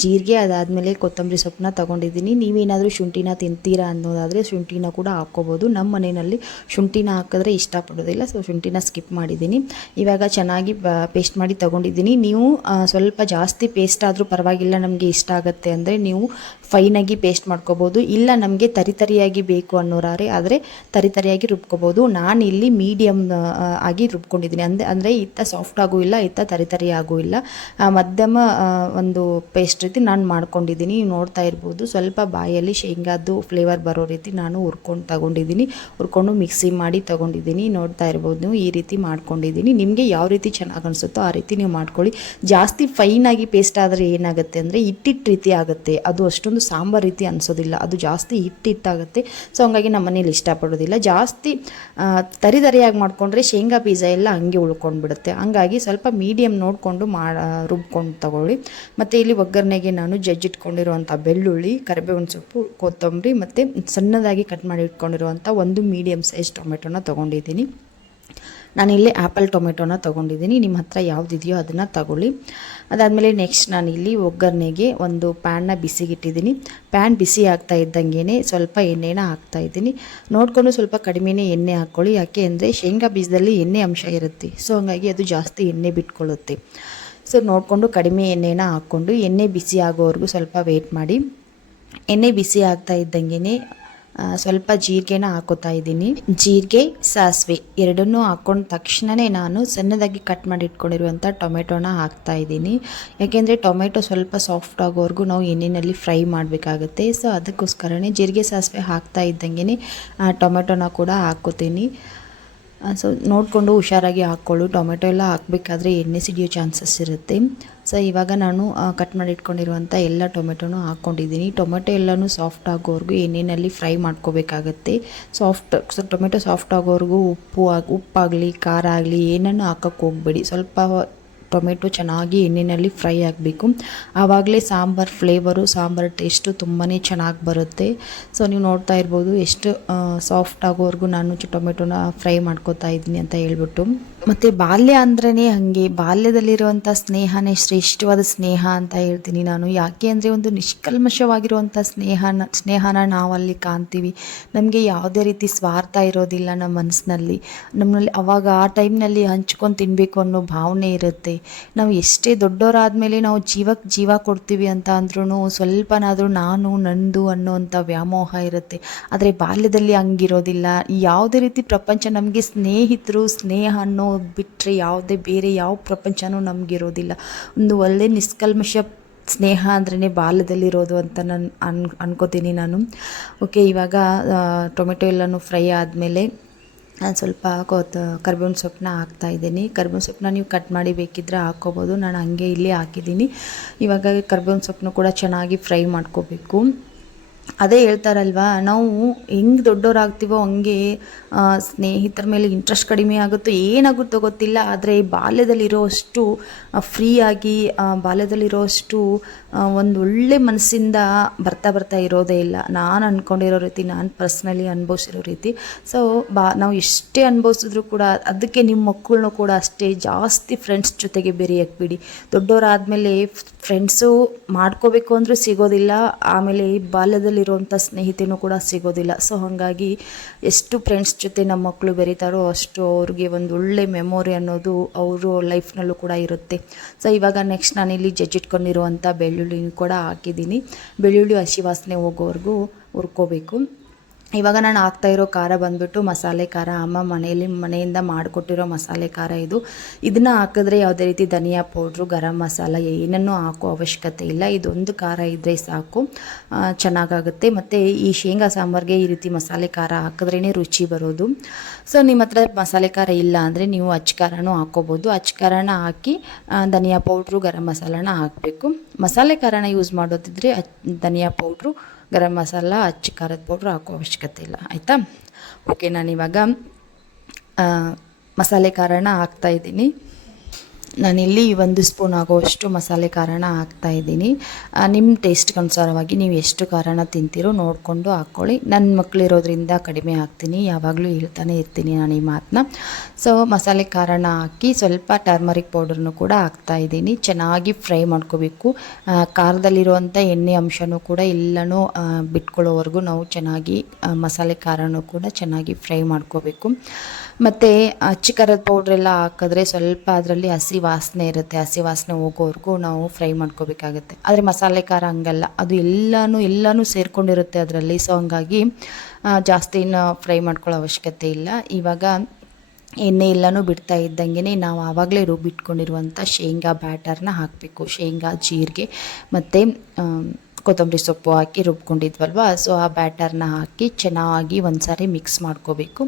ಜೀರಿಗೆ ಅದಾದಮೇಲೆ ಕೊತ್ತಂಬರಿ ಸೊಪ್ಪನ್ನ ತಗೊಂಡಿದ್ದೀನಿ. ನೀವೇನಾದರೂ ಶುಂಠಿನ ತಿಂತೀರಾ ಅನ್ನೋದಾದರೆ ಶುಂಠಿನ ಕೂಡ ಹಾಕ್ಕೋಬೋದು. ನಮ್ಮ ಮನೆಯಲ್ಲಿ ಶುಂಠಿನ ಹಾಕಿದ್ರೆ ಇಷ್ಟಪಡೋದಿಲ್ಲ ಸೊ ಶುಂಠಿನ ಸ್ಕಿಪ್ ಮಾಡಿದ್ದೀನಿ. ಇವಾಗ ಚೆನ್ನಾಗಿ ಪೇಸ್ಟ್ ಮಾಡಿ ತಗೊಂಡಿದ್ದೀನಿ. ನೀವು ಸ್ವಲ್ಪ ಜಾಸ್ತಿ ಪೇಸ್ಟ್ ಆದರೂ ಪರವಾಗಿಲ್ಲ, ನಮಗೆ ಇಷ್ಟ ಆಗುತ್ತೆ ಅಂದರೆ ನೀವು ಫೈನಾಗಿ ಪೇಸ್ಟ್ ಪೇಸ್ಟ್ ಮಾಡ್ಕೋಬೋದು, ಇಲ್ಲ ನಮಗೆ ತರಿತರಿಯಾಗಿ ಬೇಕು ಅನ್ನೋರಾರೆ, ಆದರೆ ತರಿತರಿಯಾಗಿ ರುಬ್ಕೋಬೋದು. ನಾನು ಇಲ್ಲಿ ಮೀಡಿಯಮ್ ಆಗಿ ರುಬ್ಕೊಂಡಿದ್ದೀನಿ. ಅಂದರೆ ಅಂದರೆ ಇತ್ತ ಸಾಫ್ಟ್ ಆಗೂ ಇಲ್ಲ, ಇತ್ತ ತರಿತರಿ ಆಗೂ ಇಲ್ಲ. ಮಧ್ಯಮ ಒಂದು ಪೇಸ್ಟ್ ರೀತಿ ನಾನು ಮಾಡ್ಕೊಂಡಿದ್ದೀನಿ. ನೋಡ್ತಾ ಇರ್ಬೋದು, ಸ್ವಲ್ಪ ಬಾಯಲ್ಲಿ ಶೇಂಗಾದ್ದು ಫ್ಲೇವರ್ ಬರೋ ರೀತಿ ನಾನು ಹುರ್ಕೊಂಡು ತಗೊಂಡಿದ್ದೀನಿ. ಹುರ್ಕೊಂಡು ಮಿಕ್ಸಿ ಮಾಡಿ ತಗೊಂಡಿದ್ದೀನಿ. ನೋಡ್ತಾ ಇರ್ಬೋದು, ನೀವು ಈ ರೀತಿ ಮಾಡ್ಕೊಂಡಿದ್ದೀನಿ. ನಿಮಗೆ ಯಾವ ರೀತಿ ಚೆನ್ನಾಗಿ ಅನಿಸುತ್ತೋ ಆ ರೀತಿ ನೀವು ಮಾಡ್ಕೊಳ್ಳಿ. ಜಾಸ್ತಿ ಫೈನಾಗಿ ಪೇಸ್ಟ್ ಆದರೆ ಏನಾಗುತ್ತೆ ಅಂದರೆ ಹಿಟ್ಟಿಟ್ಟು ರೀತಿ ಆಗುತ್ತೆ. ಅದು ಅಷ್ಟೊಂದು ಸಾಂಬಾರು ರೀತಿ ಅನಿಸೋದಿಲ್ಲ. ಅದು ಜಾಸ್ತಿ ಹಿಟ್ಟಿಟ್ಟಾಗುತ್ತೆ. ಸೊ ಹಂಗಾಗಿ ನಮ್ಮ ಮನೇಲಿ ಇಷ್ಟಪಡೋದಿಲ್ಲ. ಜಾಸ್ತಿ ತರಿ ತರಿಯಾಗಿ ಮಾಡಿಕೊಂಡ್ರೆ ಶೇಂಗಾ ಬೀಜ ಎಲ್ಲ ಹಂಗೆ ಉಳ್ಕೊಂಡ್ಬಿಡುತ್ತೆ. ಹಂಗಾಗಿ ಸ್ವಲ್ಪ ಮೀಡಿಯಮ್ ನೋಡಿಕೊಂಡು ಮಾ ರುಬ್ಕೊಂಡು ತಗೊಳ್ಳಿ. ಮತ್ತು ಇಲ್ಲಿ ಒಗ್ಗರಣೆಗೆ ನಾನು ಜಜ್ಜಿಟ್ಕೊಂಡಿರುವಂಥ ಬೆಳ್ಳುಳ್ಳಿ, ಕರಿಬೇವಿನ ಸೊಪ್ಪು, ಕೊತ್ತಂಬರಿ ಮತ್ತು ಸಣ್ಣದಾಗಿ ಕಟ್ ಮಾಡಿ ಇಟ್ಕೊಂಡಿರುವಂಥ ಒಂದು ಮೀಡಿಯಮ್ ಸೈಜ್ ಟೊಮೆಟೊನ ತೊಗೊಂಡಿದ್ದೀನಿ. ನಾನಿಲ್ಲಿ ಆ್ಯಪಲ್ ಟೊಮೆಟೊನ ತೊಗೊಂಡಿದ್ದೀನಿ. ನಿಮ್ಮ ಹತ್ರ ಯಾವುದಿದೆಯೋ ಅದನ್ನು ತಗೊಳ್ಳಿ. ಅದಾದಮೇಲೆ ನೆಕ್ಸ್ಟ್ ನಾನಿಲ್ಲಿ ಒಗ್ಗರಣೆಗೆ ಒಂದು ಪ್ಯಾನ್ನ ಬಿಸಿಗಿಟ್ಟಿದ್ದೀನಿ. ಪ್ಯಾನ್ ಬಿಸಿ ಆಗ್ತಾ ಇದ್ದಂಗೆ ಸ್ವಲ್ಪ ಎಣ್ಣೆನ ಹಾಕ್ತಾ ಇದ್ದೀನಿ. ನೋಡಿಕೊಂಡು ಸ್ವಲ್ಪ ಕಡಿಮೆನೇ ಎಣ್ಣೆ ಹಾಕ್ಕೊಳ್ಳಿ ಯಾಕೆ ಅಂದರೆ ಶೇಂಗಾ ಬೀಜದಲ್ಲಿ ಎಣ್ಣೆ ಅಂಶ ಇರುತ್ತೆ. ಸೊ ಹಂಗಾಗಿ ಅದು ಜಾಸ್ತಿ ಎಣ್ಣೆ ಬಿಟ್ಕೊಳ್ಳುತ್ತೆ. ಸೊ ನೋಡಿಕೊಂಡು ಕಡಿಮೆ ಎಣ್ಣೆನ ಹಾಕ್ಕೊಂಡು ಎಣ್ಣೆ ಬಿಸಿ ಆಗೋವರೆಗೂ ಸ್ವಲ್ಪ ವೇಟ್ ಮಾಡಿ. ಎಣ್ಣೆ ಬಿಸಿ ಆಗ್ತಾ ಇದ್ದಂಗೆ ಸ್ವಲ್ಪ ಜೀರಿಗೆನ ಹಾಕೋತಾ ಇದ್ದೀನಿ. ಜೀರಿಗೆ, ಸಾಸಿವೆ ಎರಡನ್ನೂ ಹಾಕ್ಕೊಂಡ ತಕ್ಷಣವೇ ನಾನು ಸಣ್ಣದಾಗಿ ಕಟ್ ಮಾಡಿ ಇಟ್ಕೊಂಡಿರುವಂಥ ಟೊಮೆಟೊನ ಹಾಕ್ತಾ ಇದ್ದೀನಿ. ಯಾಕೆಂದರೆ ಟೊಮೆಟೊ ಸ್ವಲ್ಪ ಸಾಫ್ಟ್ ಆಗೋವರೆಗೂ ನಾವು ಎಣ್ಣೆಯಲ್ಲಿ ಫ್ರೈ ಮಾಡಬೇಕಾಗುತ್ತೆ. ಸೊ ಅದಕ್ಕೋಸ್ಕರನೇ ಜೀರಿಗೆ, ಸಾಸಿವೆ ಹಾಕ್ತಾ ಇದ್ದಂಗೆ ಟೊಮೆಟೊನ ಕೂಡ ಹಾಕ್ಕೋತೀನಿ ಸೊ ನೋಡಿಕೊಂಡು ಹುಷಾರಾಗಿ ಹಾಕ್ಕೊಳ್ಳು. ಟೊಮೆಟೊ ಎಲ್ಲ ಹಾಕಬೇಕಾದ್ರೆ ಎಣ್ಣೆ ಸಿಡಿಯೋ ಚಾನ್ಸಸ್ ಇರುತ್ತೆ. ಸೊ ಇವಾಗ ನಾನು ಕಟ್ ಮಾಡಿ ಇಟ್ಕೊಂಡಿರುವಂಥ ಎಲ್ಲ ಟೊಮೆಟೊನೂ ಹಾಕ್ಕೊಂಡಿದ್ದೀನಿ. ಟೊಮೆಟೊ ಎಲ್ಲನೂ ಸಾಫ್ಟ್ ಆಗೋವರೆಗೂ ಎಣ್ಣೆಯಲ್ಲಿ ಫ್ರೈ ಮಾಡ್ಕೋಬೇಕಾಗತ್ತೆ. ಸಾಫ್ಟ್ ಸೊ ಟೊಮೆಟೊ ಸಾಫ್ಟ್ ಆಗೋವರೆಗೂ ಉಪ್ಪು ಉಪ್ಪಾಗಲಿ, ಖಾರ ಆಗಲಿ ಏನನ್ನು ಹಾಕೋಕ್ಕೆ ಹೋಗಬೇಡಿ. ಸ್ವಲ್ಪ ಟೊಮೆಟೊ ಚೆನ್ನಾಗಿ ಎಣ್ಣೆಯಲ್ಲಿ ಫ್ರೈ ಆಗಬೇಕು. ಆವಾಗಲೇ ಸಾಂಬಾರು ಫ್ಲೇವರು, ಸಾಂಬಾರು ಟೇಸ್ಟು ತುಂಬಾ ಚೆನ್ನಾಗಿ ಬರುತ್ತೆ. ಸೊ, ನೀವು ನೋಡ್ತಾ ಇರ್ಬೋದು ಎಷ್ಟು ಸಾಫ್ಟ್ ಆಗೋವರೆಗೂ ನಾನು ಟೊಮೆಟೊನ ಫ್ರೈ ಮಾಡ್ಕೋತಾ ಇದ್ದೀನಿ ಅಂತ ಹೇಳ್ಬಿಟ್ಟು. ಮತ್ತು ಬಾಲ್ಯ ಅಂದ್ರೇ ಹಾಗೆ ಬಾಲ್ಯದಲ್ಲಿರುವಂಥ ಸ್ನೇಹನೇ ಶ್ರೇಷ್ಠವಾದ ಸ್ನೇಹ ಅಂತ ಹೇಳ್ತೀನಿ ನಾನು. ಯಾಕೆ ಅಂದರೆ ಒಂದು ನಿಷ್ಕಲ್ಮಶವಾಗಿರುವಂಥ ಸ್ನೇಹನ ಸ್ನೇಹನ ನಾವಲ್ಲಿ ಕಾಣ್ತೀವಿ. ನಮಗೆ ಯಾವುದೇ ರೀತಿ ಸ್ವಾರ್ಥ ಇರೋದಿಲ್ಲ ನಮ್ಮ ಮನಸ್ಸಿನಲ್ಲಿ. ನಮ್ಮಲ್ಲಿ ಅವಾಗ ಆ ಟೈಮ್ನಲ್ಲಿ ಹಂಚ್ಕೊಂಡು ತಿನ್ನಬೇಕು ಅನ್ನೋ ಭಾವನೆ ಇರುತ್ತೆ. ನಾವು ಎಷ್ಟೇ ದೊಡ್ಡವರಾದ್ಮೇಲೆ ನಾವು ಜೀವಕ್ಕೆ ಜೀವ ಕೊಡ್ತೀವಿ ಅಂತ ಅಂದ್ರೂ ಸ್ವಲ್ಪನಾದರೂ ನಾನು, ನಂದು ಅನ್ನೋವಂಥ ವ್ಯಾಮೋಹ ಇರುತ್ತೆ. ಆದರೆ ಬಾಲ್ಯದಲ್ಲಿ ಹಂಗಿರೋದಿಲ್ಲ. ಯಾವುದೇ ರೀತಿ ಪ್ರಪಂಚ ನಮಗೆ ಸ್ನೇಹಿತರು, ಸ್ನೇಹ ಅನ್ನೋ ಬಿಟ್ಟರೆ ಯಾವುದೇ ಬೇರೆ ಯಾವ ಪ್ರಪಂಚನೂ ನಮಗಿರೋದಿಲ್ಲ. ಒಂದು ಒಳ್ಳೆ ನಿಷ್ಕಲ್ಮಶ ಸ್ನೇಹ ಅಂದ್ರೇ ಬಾಲ್ಯದಲ್ಲಿರೋದು ಅಂತ ನಾನು ಅನ್, ಅನ್ಕೋತೀನಿ ನಾನು. ಓಕೆ ಇವಾಗ ಟೊಮೆಟೊ ಎಲ್ಲನೂ ಫ್ರೈ ಆದಮೇಲೆ ನಾನು ಸ್ವಲ್ಪ ಕೊತ್ತ ಕರ್ಬೇವಿನ ಸೊಪ್ಪನ್ನ ಹಾಕ್ತಾ ಇದ್ದೀನಿ. ಕರ್ಬೇವಿನ ಸೊಪ್ಪನ್ನ ನೀವು ಕಟ್ ಮಾಡಿ ಬೇಕಿದ್ದರೆ ಹಾಕ್ಕೋಬೋದು. ನಾನು ಹಂಗೆ ಇಲ್ಲಿ ಹಾಕಿದ್ದೀನಿ. ಇವಾಗ ಕರ್ಬೇವಿನ ಸೊಪ್ಪನ್ನು ಕೂಡ ಚೆನ್ನಾಗಿ ಫ್ರೈ ಮಾಡ್ಕೋಬೇಕು. ಅದೇ ಹೇಳ್ತಾರಲ್ವಾ, ನಾವು ಹೆಂಗೆ ದೊಡ್ಡವರಾಗ್ತೀವೋ ಹಂಗೆ ಸ್ನೇಹಿತರ ಮೇಲೆ ಇಂಟ್ರೆಸ್ಟ್ ಕಡಿಮೆ ಆಗುತ್ತೋ ಏನಾಗುತ್ತೋ ಗೊತ್ತಿಲ್ಲ, ಆದರೆ ಬಾಲ್ಯದಲ್ಲಿರೋಷ್ಟು ಫ್ರೀಯಾಗಿ ಬಾಲ್ಯದಲ್ಲಿರೋಷ್ಟು ಒಂದು ಒಳ್ಳೆ ಮನಸ್ಸಿಂದ ಬರ್ತಾ ಬರ್ತಾ ಇರೋದೇ ಇಲ್ಲ. ನಾನು ಅಂದ್ಕೊಂಡಿರೋ ರೀತಿ, ನಾನು ಪರ್ಸ್ನಲಿ ಅನುಭವಿಸಿರೋ ರೀತಿ. ಸೊ ಬಾ, ನಾವು ಎಷ್ಟೇ ಅನುಭವಿಸಿದ್ರು ಕೂಡ ಅದಕ್ಕೆ ನಿಮ್ಮ ಮಕ್ಕಳನ್ನೂ ಕೂಡ ಅಷ್ಟೇ ಜಾಸ್ತಿ ಫ್ರೆಂಡ್ಸ್ ಜೊತೆಗೆ ಬೆರೆಯಕ್ಕೆ ಬಿಡಿ ದೊಡ್ಡವರಾದಮೇಲೆ ಫ್ರೆಂಡ್ಸು ಮಾಡ್ಕೋಬೇಕು ಅಂದರೂ ಸಿಗೋದಿಲ್ಲ, ಆಮೇಲೆ ಈ ಬಾಲ್ಯದಲ್ಲಿರುವಂಥ ಸ್ನೇಹಿತೆನೂ ಕೂಡ ಸಿಗೋದಿಲ್ಲ. ಸೊ ಹಾಗಾಗಿ ಎಷ್ಟು ಫ್ರೆಂಡ್ಸ್ ಜೊತೆ ನಮ್ಮ ಮಕ್ಕಳು ಬೆರೀತಾರೋ ಅಷ್ಟು ಅವ್ರಿಗೆ ಒಂದು ಒಳ್ಳೆ ಮೆಮೊರಿ ಅನ್ನೋದು ಅವರು ಲೈಫ್ನಲ್ಲೂ ಕೂಡ ಇರುತ್ತೆ. ಸೊ ಇವಾಗ ನೆಕ್ಸ್ಟ್ ನಾನಿಲ್ಲಿ ಜಜ್ಜಿಟ್ಕೊಂಡಿರುವಂಥ ಬೆಳ್ಳುಳ್ಳಿ ಕೂಡ ಹಾಕಿದ್ದೀನಿ. ಬೆಳ್ಳುಳ್ಳಿ ಹಸಿ ವಾಸನೆ ಹೋಗೋವರೆಗೂ ಹುರ್ಕೋಬೇಕು. ಇವಾಗ ನಾನು ಹಾಕ್ತಾ ಇರೋ ಖಾರ ಬಂದ್ಬಿಟ್ಟು ಮಸಾಲೆ ಖಾರ ಅಮ್ಮ ಮನೆಯಲ್ಲಿ ಮನೆಯಿಂದ ಮಾಡಿಕೊಟ್ಟಿರೋ ಮಸಾಲೆ ಖಾರ ಇದು. ಇದನ್ನು ಹಾಕಿದ್ರೆ ಯಾವುದೇ ರೀತಿ ಧನಿಯಾ ಪೌಡ್ರು, ಗರಂ ಮಸಾಲ ಏನನ್ನೂ ಹಾಕೋ ಅವಶ್ಯಕತೆ ಇಲ್ಲ. ಇದೊಂದು ಖಾರ ಇದ್ದರೆ ಸಾಕು. ಚೆನ್ನಾಗಾಗುತ್ತೆ. ಮತ್ತು ಈ ಶೇಂಗಾ ಸಾಂಬಾರಿಗೆ ಈ ರೀತಿ ಮಸಾಲೆ ಖಾರ ಹಾಕಿದ್ರೇ ರುಚಿ ಬರೋದು. ಸೊ ನಿಮ್ಮ ಹತ್ರ ಮಸಾಲೆ ಖಾರ ಇಲ್ಲ ಅಂದರೆ ನೀವು ಅಚ್ಚ ಖಾರನೂ ಹಾಕ್ಕೋಬೋದು. ಅಚ್ಚ ಖಾರನ ಹಾಕಿ ಧನಿಯಾ ಪೌಡ್ರು, ಗರಂ ಮಸಾಲನ ಹಾಕಬೇಕು. ಮಸಾಲೆ ಖಾರನ ಯೂಸ್ ಮಾಡೋದಿದ್ರೆ ಧನಿಯಾ ಪೌಡ್ರು ಗರಂ ಮಸಾಲ, ಅಚ್ಚ ಖಾರದ ಪೌಡ್ರ್ ಹಾಕೋ ಅವಶ್ಯಕತೆ ಇಲ್ಲ. ಆಯಿತಾ? ಓಕೆ ನಾನಿವಾಗ ಇವಾಗ ಮಸಾಲೆ ಖಾರನ ಹಾಕ್ತಾ ಇದ್ದೀನಿ. ನಾನಿಲ್ಲಿ ಒಂದು ಸ್ಪೂನ್ ಆಗೋಷ್ಟು ಮಸಾಲೆ ಖಾರನ ಹಾಕ್ತಾ ಇದ್ದೀನಿ. ನಿಮ್ಮ ಟೇಸ್ಟ್ಗೆ ಅನುಸಾರವಾಗಿ ನೀವು ಎಷ್ಟು ಖಾರನ ತಿಂತೀರೋ ನೋಡಿಕೊಂಡು ಹಾಕ್ಕೊಳ್ಳಿ. ನನ್ನ ಮಕ್ಕಳಿರೋದ್ರಿಂದ ಕಡಿಮೆ ಹಾಕ್ತೀನಿ. ಯಾವಾಗಲೂ ಹೇಳ್ತಾನೆ ಇರ್ತೀನಿ ನಾನು ಈ ಮಾತನ್ನ ಸೊ ಮಸಾಲೆ ಖಾರನ ಹಾಕಿ ಸ್ವಲ್ಪ ಟರ್ಮರಿಕ್ ಪೌಡರ್ನು ಕೂಡ ಹಾಕ್ತಾ ಇದ್ದೀನಿ. ಚೆನ್ನಾಗಿ ಫ್ರೈ ಮಾಡ್ಕೋಬೇಕು. ಖಾರದಲ್ಲಿರುವಂಥ ಎಣ್ಣೆ ಅಂಶನೂ ಕೂಡ ಎಲ್ಲನೂ ಬಿಟ್ಕೊಳ್ಳೋವರೆಗೂ ನಾವು ಚೆನ್ನಾಗಿ ಮಸಾಲೆ ಖಾರನೂ ಕೂಡ ಚೆನ್ನಾಗಿ ಫ್ರೈ ಮಾಡ್ಕೋಬೇಕು. ಮತ್ತು ಖಾರದ ಪೌಡ್ರೆಲ್ಲ ಹಾಕಿದ್ರೆ ಸ್ವಲ್ಪ ಅದರಲ್ಲಿ ಹಸಿ ವಾಸನೆ ಇರುತ್ತೆ. ಹಸಿ ವಾಸನೆ ಹೋಗೋವರೆಗೂ ನಾವು ಫ್ರೈ ಮಾಡ್ಕೋಬೇಕಾಗುತ್ತೆ. ಆದರೆ ಮಸಾಲೆ ಖಾರ ಹಂಗಲ್ಲ. ಅದು ಎಲ್ಲನೂ ಎಲ್ಲನೂ ಸೇರಿಕೊಂಡಿರುತ್ತೆ ಅದರಲ್ಲಿ. ಸೊ ಹಂಗಾಗಿ ಜಾಸ್ತಿ ಫ್ರೈ ಮಾಡ್ಕೊಳ್ಳೋ ಅವಶ್ಯಕತೆ ಇಲ್ಲ. ಇವಾಗ ಎಣ್ಣೆ ಎಲ್ಲನೂ ಬಿಡ್ತಾ ಇದ್ದಂಗೆ ನಾವು ಆವಾಗಲೇ ರುಬ್ಬಿಟ್ಕೊಂಡಿರುವಂಥ ಶೇಂಗಾ ಬ್ಯಾಟರ್ನ ಹಾಕಬೇಕು. ಶೇಂಗಾ, ಜೀರಿಗೆ ಮತ್ತು ಕೊತ್ತಂಬರಿ ಸೊಪ್ಪು ಹಾಕಿ ರುಬ್ಕೊಂಡಿದ್ವಲ್ವ? ಸೊ ಆ ಬ್ಯಾಟರ್ನ ಹಾಕಿ ಚೆನ್ನಾಗಿ ಒಂದು ಸಾರಿ ಮಿಕ್ಸ್ ಮಾಡ್ಕೋಬೇಕು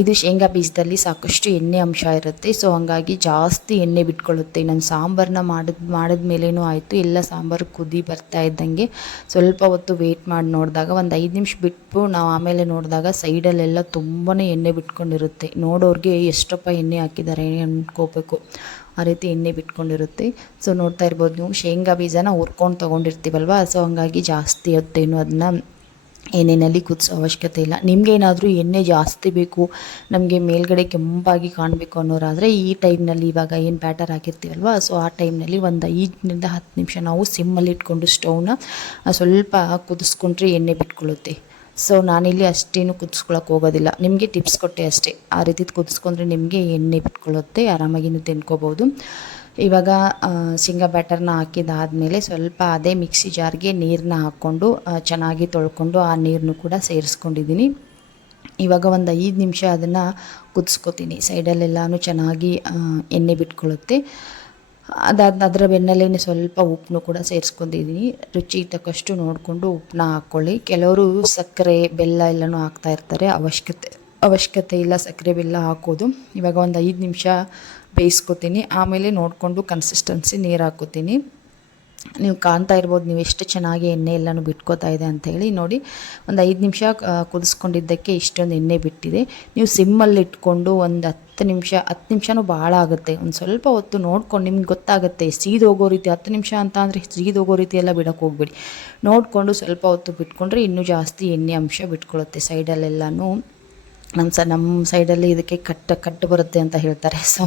ಇದು ಶೇಂಗಾ ಬೀಜದಲ್ಲಿ ಸಾಕಷ್ಟು ಎಣ್ಣೆ ಅಂಶ ಇರುತ್ತೆ. ಸೊ ಹಂಗಾಗಿ ಜಾಸ್ತಿ ಎಣ್ಣೆ ಬಿಟ್ಕೊಳ್ಳುತ್ತೆ. ನಾನು ಸಾಂಬಾರನ್ನ ಮಾಡಿದ ಮಾಡಿದ್ಮೇಲೇನೂ ಆಯಿತು. ಎಲ್ಲ ಸಾಂಬಾರು ಕುದಿ ಬರ್ತಾ ಇದ್ದಂಗೆ ಸ್ವಲ್ಪ ಹೊತ್ತು ವೇಟ್ ಮಾಡಿ ನೋಡಿದಾಗ ಒಂದು ಐದು ನಿಮಿಷ ಬಿಟ್ಟು ನಾವು ಆಮೇಲೆ ನೋಡಿದಾಗ ಸೈಡಲ್ಲೆಲ್ಲ ತುಂಬಾ ಎಣ್ಣೆ ಬಿಟ್ಕೊಂಡಿರುತ್ತೆ. ನೋಡೋರಿಗೆ ಎಷ್ಟಪ್ಪ ಎಣ್ಣೆ ಹಾಕಿದ್ದಾರೆ ಅನ್ಕೋಬೇಕು. ಆ ರೀತಿ ಎಣ್ಣೆ ಬಿಟ್ಕೊಂಡಿರುತ್ತೆ. ಸೊ ನೋಡ್ತಾ ಇರ್ಬೋದು ನೀವು, ಶೇಂಗಾ ಬೀಜನ ಹುರ್ಕೊಂಡು ತೊಗೊಂಡಿರ್ತೀವಲ್ವ? ಸೊ ಹಂಗಾಗಿ ಜಾಸ್ತಿ ಹೊತ್ತೇನು ಅದನ್ನ ಎಣ್ಣೆನಲ್ಲಿ ಕುದಿಸೋ ಅವಶ್ಯಕತೆ ಇಲ್ಲ. ನಿಮಗೇನಾದರೂ ಎಣ್ಣೆ ಜಾಸ್ತಿ ಬೇಕು, ನಮಗೆ ಮೇಲ್ಗಡೆ ಕೆಂಪಾಗಿ ಕಾಣಬೇಕು ಅನ್ನೋರಾದರೆ ಈ ಟೈಮ್ನಲ್ಲಿ ಇವಾಗ ಏನು ಬ್ಯಾಟರ್ ಹಾಕಿರ್ತೀವಲ್ವ? ಸೊ ಆ ಟೈಮ್ನಲ್ಲಿ ಒಂದು ಐದರಿಂದ ಹತ್ತು ನಿಮಿಷ ನಾವು ಸಿಮ್ಮಲ್ಲಿ ಇಟ್ಕೊಂಡು ಸ್ಟೌವ್ನ ಸ್ವಲ್ಪ ಕುದಿಸ್ಕೊಂಡ್ರೆ ಎಣ್ಣೆ ಬಿಟ್ಕೊಳ್ಳುತ್ತೆ. ಸೊ ನಾನಿಲ್ಲಿ ಅಷ್ಟೇನು ಕುದಿಸ್ಕೊಳಕ್ಕೆ ಹೋಗೋದಿಲ್ಲ. ನಿಮಗೆ ಟಿಪ್ಸ್ ಕೊಟ್ಟೆ ಅಷ್ಟೇ. ಆ ರೀತಿ ಕುದಿಸ್ಕೊಂಡ್ರೆ ನಿಮಗೆ ಎಣ್ಣೆ ಬಿಟ್ಕೊಳ್ಳುತ್ತೆ ಆರಾಮಾಗಿನೂ ತಿನ್ಕೋಬೋದು ಇವಾಗ ಶೇಂಗಾ ಬ್ಯಾಟರ್ನ ಹಾಕಿದಾದಮೇಲೆ ಸ್ವಲ್ಪ ಅದೇ ಮಿಕ್ಸಿ ಜಾರ್ಗೆ ನೀರನ್ನ ಹಾಕ್ಕೊಂಡು ಚೆನ್ನಾಗಿ ತೊಳ್ಕೊಂಡು ಆ ನೀರನ್ನು ಕೂಡ ಸೇರಿಸ್ಕೊಂಡಿದ್ದೀನಿ ಇವಾಗ ಒಂದು ಐದು ನಿಮಿಷ ಅದನ್ನು ಕುದಿಸ್ಕೊತೀನಿ. ಸೈಡಲ್ಲೆಲ್ಲನೂ ಚೆನ್ನಾಗಿ ಎಣ್ಣೆ ಬಿಟ್ಕೊಳ್ಳುತ್ತೆ ಅದಾದ ಅದರ ಬೆನ್ನಲ್ಲೇ ಸ್ವಲ್ಪ ಉಪ್ಪನ್ನು ಕೂಡ ಸೇರಿಸ್ಕೊಂಡಿದ್ದೀನಿ ರುಚಿಗೆ ತಕ್ಕಷ್ಟು ನೋಡಿಕೊಂಡು ಉಪ್ಪನ್ನ ಹಾಕ್ಕೊಳ್ಳಿ ಕೆಲವರು ಸಕ್ಕರೆ, ಬೆಲ್ಲ ಎಲ್ಲನೂ ಹಾಕ್ತಾ ಇರ್ತಾರೆ. ಅವಶ್ಯಕತೆ ಅವಶ್ಯಕತೆ ಇಲ್ಲ ಸಕ್ಕರೆ, ಬೆಲ್ಲ ಹಾಕೋದು. ಇವಾಗ ಒಂದು ಐದು ನಿಮಿಷ ಬೇಯಿಸ್ಕೊತೀನಿ. ಆಮೇಲೆ ನೋಡಿಕೊಂಡು ಕನ್ಸಿಸ್ಟೆನ್ಸಿ ನೀರು ಹಾಕೋತೀನಿ. ನೀವು ಕಾಣ್ತಾ ಇರ್ಬೋದು, ನೀವು ಎಷ್ಟು ಚೆನ್ನಾಗಿ ಎಣ್ಣೆ ಎಲ್ಲನೂ ಬಿಟ್ಕೋತಾ ಇದೆ ಅಂತ ಹೇಳಿ ನೋಡಿ. ಒಂದು ಐದು ನಿಮಿಷ ಕುದಿಸ್ಕೊಂಡಿದ್ದಕ್ಕೆ ಇಷ್ಟೊಂದು ಎಣ್ಣೆ ಬಿಟ್ಟಿದೆ. ನೀವು ಸಿಮ್ಮಲ್ಲಿ ಇಟ್ಕೊಂಡು ಒಂದು ಹತ್ತು ನಿಮಿಷ, ಹತ್ತು ನಿಮಿಷನೂ ಭಾಳ ಆಗುತ್ತೆ. ಒಂದು ಸ್ವಲ್ಪ ಹೊತ್ತು ನೋಡ್ಕೊಂಡು ನಿಮ್ಗೆ ಗೊತ್ತಾಗುತ್ತೆ, ಸೀದ್ ಹೋಗೋ ರೀತಿ ಹತ್ತು ನಿಮಿಷ ಅಂತ ಅಂದರೆ ಸೀದ್ ಹೋಗೋ ರೀತಿ ಎಲ್ಲ ಬಿಡೋಕ್ಕೆ ಹೋಗ್ಬೇಡಿ. ನೋಡಿಕೊಂಡು ಸ್ವಲ್ಪ ಹೊತ್ತು ಬಿಟ್ಕೊಂಡ್ರೆ ಇನ್ನೂ ಜಾಸ್ತಿ ಎಣ್ಣೆ ಅಂಶ ಬಿಟ್ಕೊಳ್ಳುತ್ತೆ ಸೈಡಲ್ಲೆಲ್ಲನೂ. ನಮ್ಮ ಸ ನಮ್ಮ ಸೈಡಲ್ಲಿ ಇದಕ್ಕೆ ಕಟ್ಟ ಕಟ್ಟು ಬರುತ್ತೆ ಅಂತ ಹೇಳ್ತಾರೆ. ಸೊ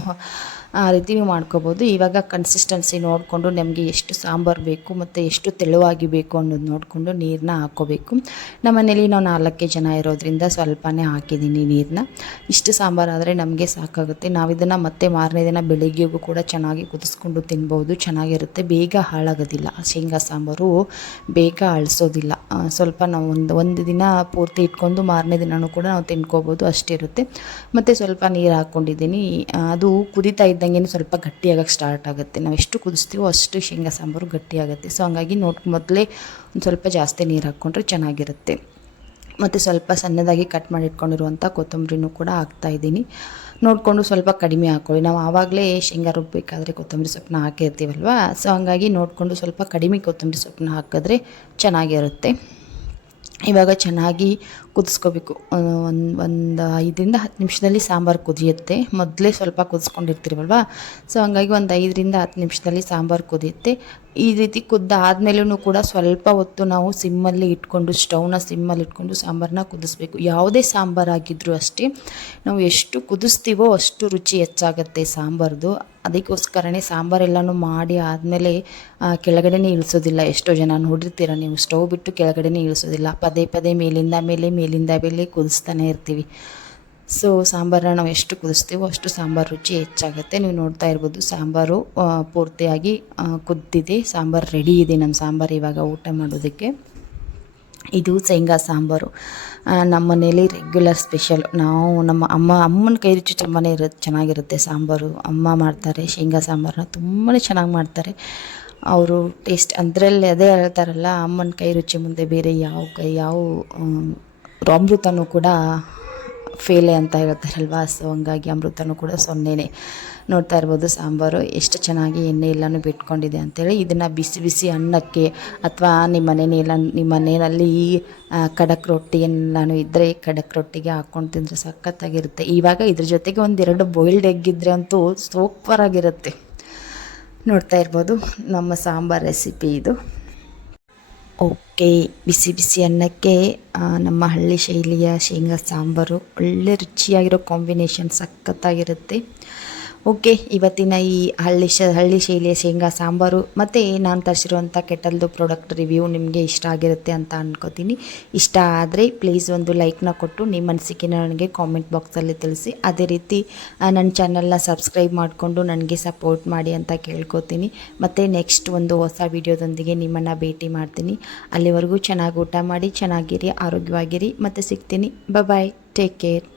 ಆ ರೀತಿ ನೀವು ಮಾಡ್ಕೋಬೋದು. ಇವಾಗ ಕನ್ಸಿಸ್ಟೆನ್ಸಿ ನೋಡಿಕೊಂಡು ನಮಗೆ ಎಷ್ಟು ಸಾಂಬಾರು ಬೇಕು ಮತ್ತು ಎಷ್ಟು ತೆಳುವಾಗಿ ಬೇಕು ಅನ್ನೋದು ನೋಡಿಕೊಂಡು ನೀರನ್ನ ಹಾಕ್ಕೋಬೇಕು ನಮ್ಮ ಮನೇಲಿ ನಾವು ನಾಲ್ಕೇ ಜನ ಇರೋದ್ರಿಂದ ಸ್ವಲ್ಪನೇ ಹಾಕಿದ್ದೀನಿ ನೀರನ್ನ ಇಷ್ಟು ಸಾಂಬಾರಾದರೆ ನಮಗೆ ಸಾಕಾಗುತ್ತೆ. ನಾವು ಇದನ್ನು ಮತ್ತೆ ಮಾರನೇ ದಿನ ಬೆಳಿಗ್ಗೆಗೂ ಕೂಡ ಚೆನ್ನಾಗಿ ಕುದಿಸ್ಕೊಂಡು ತಿನ್ಬೋದು. ಚೆನ್ನಾಗಿರುತ್ತೆ. ಬೇಗ ಹಾಳಾಗೋದಿಲ್ಲ. ಶೇಂಗಾ ಸಾಂಬಾರು ಬೇಗ ಅಳಿಸೋದಿಲ್ಲ. ಸ್ವಲ್ಪ ನಾವು ಒಂದು ಒಂದು ದಿನ ಪೂರ್ತಿ ಇಟ್ಕೊಂಡು ಮಾರನೇ ದಿನವೂ ಕೂಡ ನಾವು ತಿನ್ಕೋಬೋದು. ಅಷ್ಟಿರುತ್ತೆ. ಮತ್ತು ಸ್ವಲ್ಪ ನೀರು ಹಾಕ್ಕೊಂಡಿದ್ದೀನಿ ಅದು ಕುದೀತಾ ಇದ್ದಂಗೆ ಸ್ವಲ್ಪ ಗಟ್ಟಿಯಾಗಕ್ಕೆ ಸ್ಟಾರ್ಟ್ ಆಗುತ್ತೆ. ನಾವು ಎಷ್ಟು ಕುದಿಸ್ತೀವೋ ಅಷ್ಟು ಶೇಂಗಾ ಸಾಂಬಾರು ಗಟ್ಟಿಯಾಗುತ್ತೆ. ಸೊ ಹಂಗಾಗಿ ನೋಡ್ ಮೊದಲೇ ಒಂದು ಸ್ವಲ್ಪ ಜಾಸ್ತಿ ನೀರು ಹಾಕ್ಕೊಂಡ್ರೆ ಚೆನ್ನಾಗಿರುತ್ತೆ. ಮತ್ತು ಸ್ವಲ್ಪ ಸಣ್ಣದಾಗಿ ಕಟ್ ಮಾಡಿ ಇಟ್ಕೊಂಡಿರುವಂಥ ಕೊತ್ತಂಬರಿನೂ ಕೂಡ ಹಾಕ್ತಾಯಿದ್ದೀನಿ ನೋಡಿಕೊಂಡು ಸ್ವಲ್ಪ ಕಡಿಮೆ ಹಾಕ್ಕೊಳ್ಳಿ ನಾವು ಆವಾಗಲೇ ಶೇಂಗಾ ರುಬ್ಬಬೇಕಾದ್ರೆ ಕೊತ್ತಂಬರಿ ಸೊಪ್ಪನ್ನ ಹಾಕಿರ್ತೀವಲ್ವ? ಸೊ ಹಂಗಾಗಿ ನೋಡಿಕೊಂಡು ಸ್ವಲ್ಪ ಕಡಿಮೆ ಕೊತ್ತಂಬರಿ ಸೊಪ್ಪನ್ನ ಹಾಕಿದ್ರೆ ಚೆನ್ನಾಗಿರುತ್ತೆ. ಇವಾಗ ಚೆನ್ನಾಗಿ ಕುದಿಸ್ಕೋಬೇಕು. ಒಂದು ಒಂದು ಐದರಿಂದ ಹತ್ತು ನಿಮಿಷದಲ್ಲಿ ಸಾಂಬಾರು ಕುದಿಯುತ್ತೆ. ಮೊದಲೇ ಸ್ವಲ್ಪ ಕುದಿಸ್ಕೊಂಡಿರ್ತೀವಲ್ವ ಸೊ ಹಂಗಾಗಿ ಒಂದು ಐದರಿಂದ ಹತ್ತು ನಿಮಿಷದಲ್ಲಿ ಸಾಂಬಾರು ಕುದಿಯುತ್ತೆ. ಈ ರೀತಿ ಕುದ್ದ ಆದಮೇಲೂ ಕೂಡ ಸ್ವಲ್ಪ ಹೊತ್ತು ನಾವು ಸಿಮ್ಮಲ್ಲಿ ಇಟ್ಕೊಂಡು, ಸ್ಟವ್ನ ಸಿಮ್ಮಲ್ಲಿ ಇಟ್ಕೊಂಡು ಸಾಂಬಾರನ್ನ ಕುದಿಸ್ಬೇಕು. ಯಾವುದೇ ಸಾಂಬಾರಾಗಿದ್ದರೂ ಅಷ್ಟೇ, ನಾವು ಎಷ್ಟು ಕುದಿಸ್ತೀವೋ ಅಷ್ಟು ರುಚಿ ಹೆಚ್ಚಾಗತ್ತೆ ಸಾಂಬಾರ್ದು. ಅದಕ್ಕೋಸ್ಕರನೇ ಸಾಂಬಾರೆಲ್ಲನೂ ಮಾಡಿ ಆದಮೇಲೆ ಕೆಳಗಡೆನೇ ಇಳಿಸೋದಿಲ್ಲ. ಎಷ್ಟೋ ಜನ ನೋಡಿರ್ತೀರ ನೀವು, ಸ್ಟವ್ ಬಿಟ್ಟು ಕೆಳಗಡೆನೇ ಇಳಿಸೋದಿಲ್ಲ. ಪದೇ ಪದೇ ಮೇಲಿಂದ ಮೇಲೆ ಮೇಲಿಂದ ಬೆಲೆ ಕುದಿಸ್ತಾನೆ ಇರ್ತೀವಿ. ಸೊ ಸಾಂಬಾರನ್ನ ನಾವು ಎಷ್ಟು ಕುದಿಸ್ತೀವೋ ಅಷ್ಟು ಸಾಂಬಾರು ರುಚಿ ಹೆಚ್ಚಾಗುತ್ತೆ. ನೀವು ನೋಡ್ತಾ ಇರ್ಬೋದು, ಸಾಂಬಾರು ಪೂರ್ತಿಯಾಗಿ ಕುದ್ದಿದೆ, ಸಾಂಬಾರು ರೆಡಿ ಇದೆ ನಮ್ಮ ಸಾಂಬಾರು ಇವಾಗ ಊಟ ಮಾಡೋದಕ್ಕೆ. ಇದು ಶೇಂಗಾ ಸಾಂಬಾರು. ನಮ್ಮ ಮನೇಲಿ ರೆಗ್ಯುಲರ್ ಸ್ಪೆಷಲ್ ನಾವು ನಮ್ಮ ಅಮ್ಮ, ಅಮ್ಮನ ಕೈ ರುಚಿ ತುಂಬಾ ಇರುತ್ತೆ ಚೆನ್ನಾಗಿರುತ್ತೆ ಸಾಂಬಾರು. ಅಮ್ಮ ಮಾಡ್ತಾರೆ ಶೇಂಗಾ ಸಾಂಬಾರನ್ನ ತುಂಬಾ ಚೆನ್ನಾಗಿ ಮಾಡ್ತಾರೆ. ಅವರು ಟೇಸ್ಟ್ ಅದರಲ್ಲಿ ಅದೇ ಹೇಳ್ತಾರಲ್ಲ, ಅಮ್ಮನ ಕೈ ರುಚಿ ಮುಂದೆ ಬೇರೆ ಯಾವ ಕೈ, ಯಾವ ಅಮೃತನೂ ಕೂಡ ಫೇಲೆ ಅಂತ ಹೇಳ್ತಾರಲ್ವ? ಸೊ ಹಂಗಾಗಿ ಅಮೃತನೂ ಕೂಡ ಸೊನ್ನೆನೇ ನೋಡ್ತಾ ಇರ್ಬೋದು ಸಾಂಬಾರು. ಎಷ್ಟು ಚೆನ್ನಾಗಿ ಎಣ್ಣೆ ಎಲ್ಲನೂ ಬಿಟ್ಕೊಂಡಿದೆ ಅಂತೇಳಿ ಇದನ್ನು ಬಿಸಿ ಬಿಸಿ ಅನ್ನಕ್ಕೆ ಅಥವಾ ನಿಮ್ಮ ಮನೆಯಲ್ಲ ನಿಮ್ಮ ಮನೆಯಲ್ಲಿ ಈ ಖಡಕ್ ರೊಟ್ಟಿ ಎಲ್ಲನೂ ಇದ್ದರೆ ಖಡಕ್ ರೊಟ್ಟಿಗೆ ಹಾಕ್ಕೊಂಡು ತಿಂದರೆ ಸಖತ್ತಾಗಿರುತ್ತೆ. ಇವಾಗ ಇದ್ರ ಜೊತೆಗೆ ಒಂದೆರಡು ಬಾಯ್ಲ್ಡ್ ಎಗ್ ಇದ್ದರೆ ಅಂತೂ ಸೂಪರಾಗಿರುತ್ತೆ ನೋಡ್ತಾ ಇರ್ಬೋದು ನಮ್ಮ ಸಾಂಬಾರ್ ರೆಸಿಪಿ ಇದು. ಓಕೆ ಬಿಸಿ ಬಿಸಿ ಅನ್ನಕ್ಕೆ ನಮ್ಮ ಹಳ್ಳಿ ಶೈಲಿಯ ಶೇಂಗಾ ಸಾಂಬಾರು ಒಳ್ಳೆ ರುಚಿಯಾಗಿರೋ ಕಾಂಬಿನೇಷನ್ ಸಖತ್ತಾಗಿರುತ್ತೆ. ಓಕೆ, ಇವತ್ತಿನ ಈ ಹಳ್ಳಿ ಶ, ಹಳ್ಳಿ ಶೈಲಿಯ ಶೇಂಗಾ, ಸಾಂಬಾರು ಮತ್ತು ನಾನು ತರಿಸಿರುವಂಥ ಕೆಟಲ್ದು ಪ್ರಾಡಕ್ಟ್ ರಿವ್ಯೂ ನಿಮಗೆ ಇಷ್ಟ ಆಗಿರುತ್ತೆ ಅಂತ ಅಂದ್ಕೋತೀನಿ ಇಷ್ಟ ಆದರೆ ಪ್ಲೀಸ್ ಒಂದು ಲೈಕ್ನ ಕೊಟ್ಟು ನಿಮ್ಮ ಅನಿಸಿಕೆನ ನನಗೆ ಕಾಮೆಂಟ್ ಬಾಕ್ಸಲ್ಲಿ ತಿಳಿಸಿ. ಅದೇ ರೀತಿ ನನ್ನ ಚಾನಲ್ನ ಸಬ್ಸ್ಕ್ರೈಬ್ ಮಾಡಿಕೊಂಡು ನನಗೆ ಸಪೋರ್ಟ್ ಮಾಡಿ ಅಂತ ಕೇಳ್ಕೊತೀನಿ. ಮತ್ತು ನೆಕ್ಸ್ಟ್ ಒಂದು ಹೊಸ ವಿಡಿಯೋದೊಂದಿಗೆ ನಿಮ್ಮನ್ನು ಭೇಟಿ ಮಾಡ್ತೀನಿ. ಅಲ್ಲಿವರೆಗೂ ಚೆನ್ನಾಗಿ ಊಟ ಮಾಡಿ, ಚೆನ್ನಾಗಿರಿ, ಆರೋಗ್ಯವಾಗಿರಿ. ಮತ್ತು ಸಿಗ್ತೀನಿ. Bye take care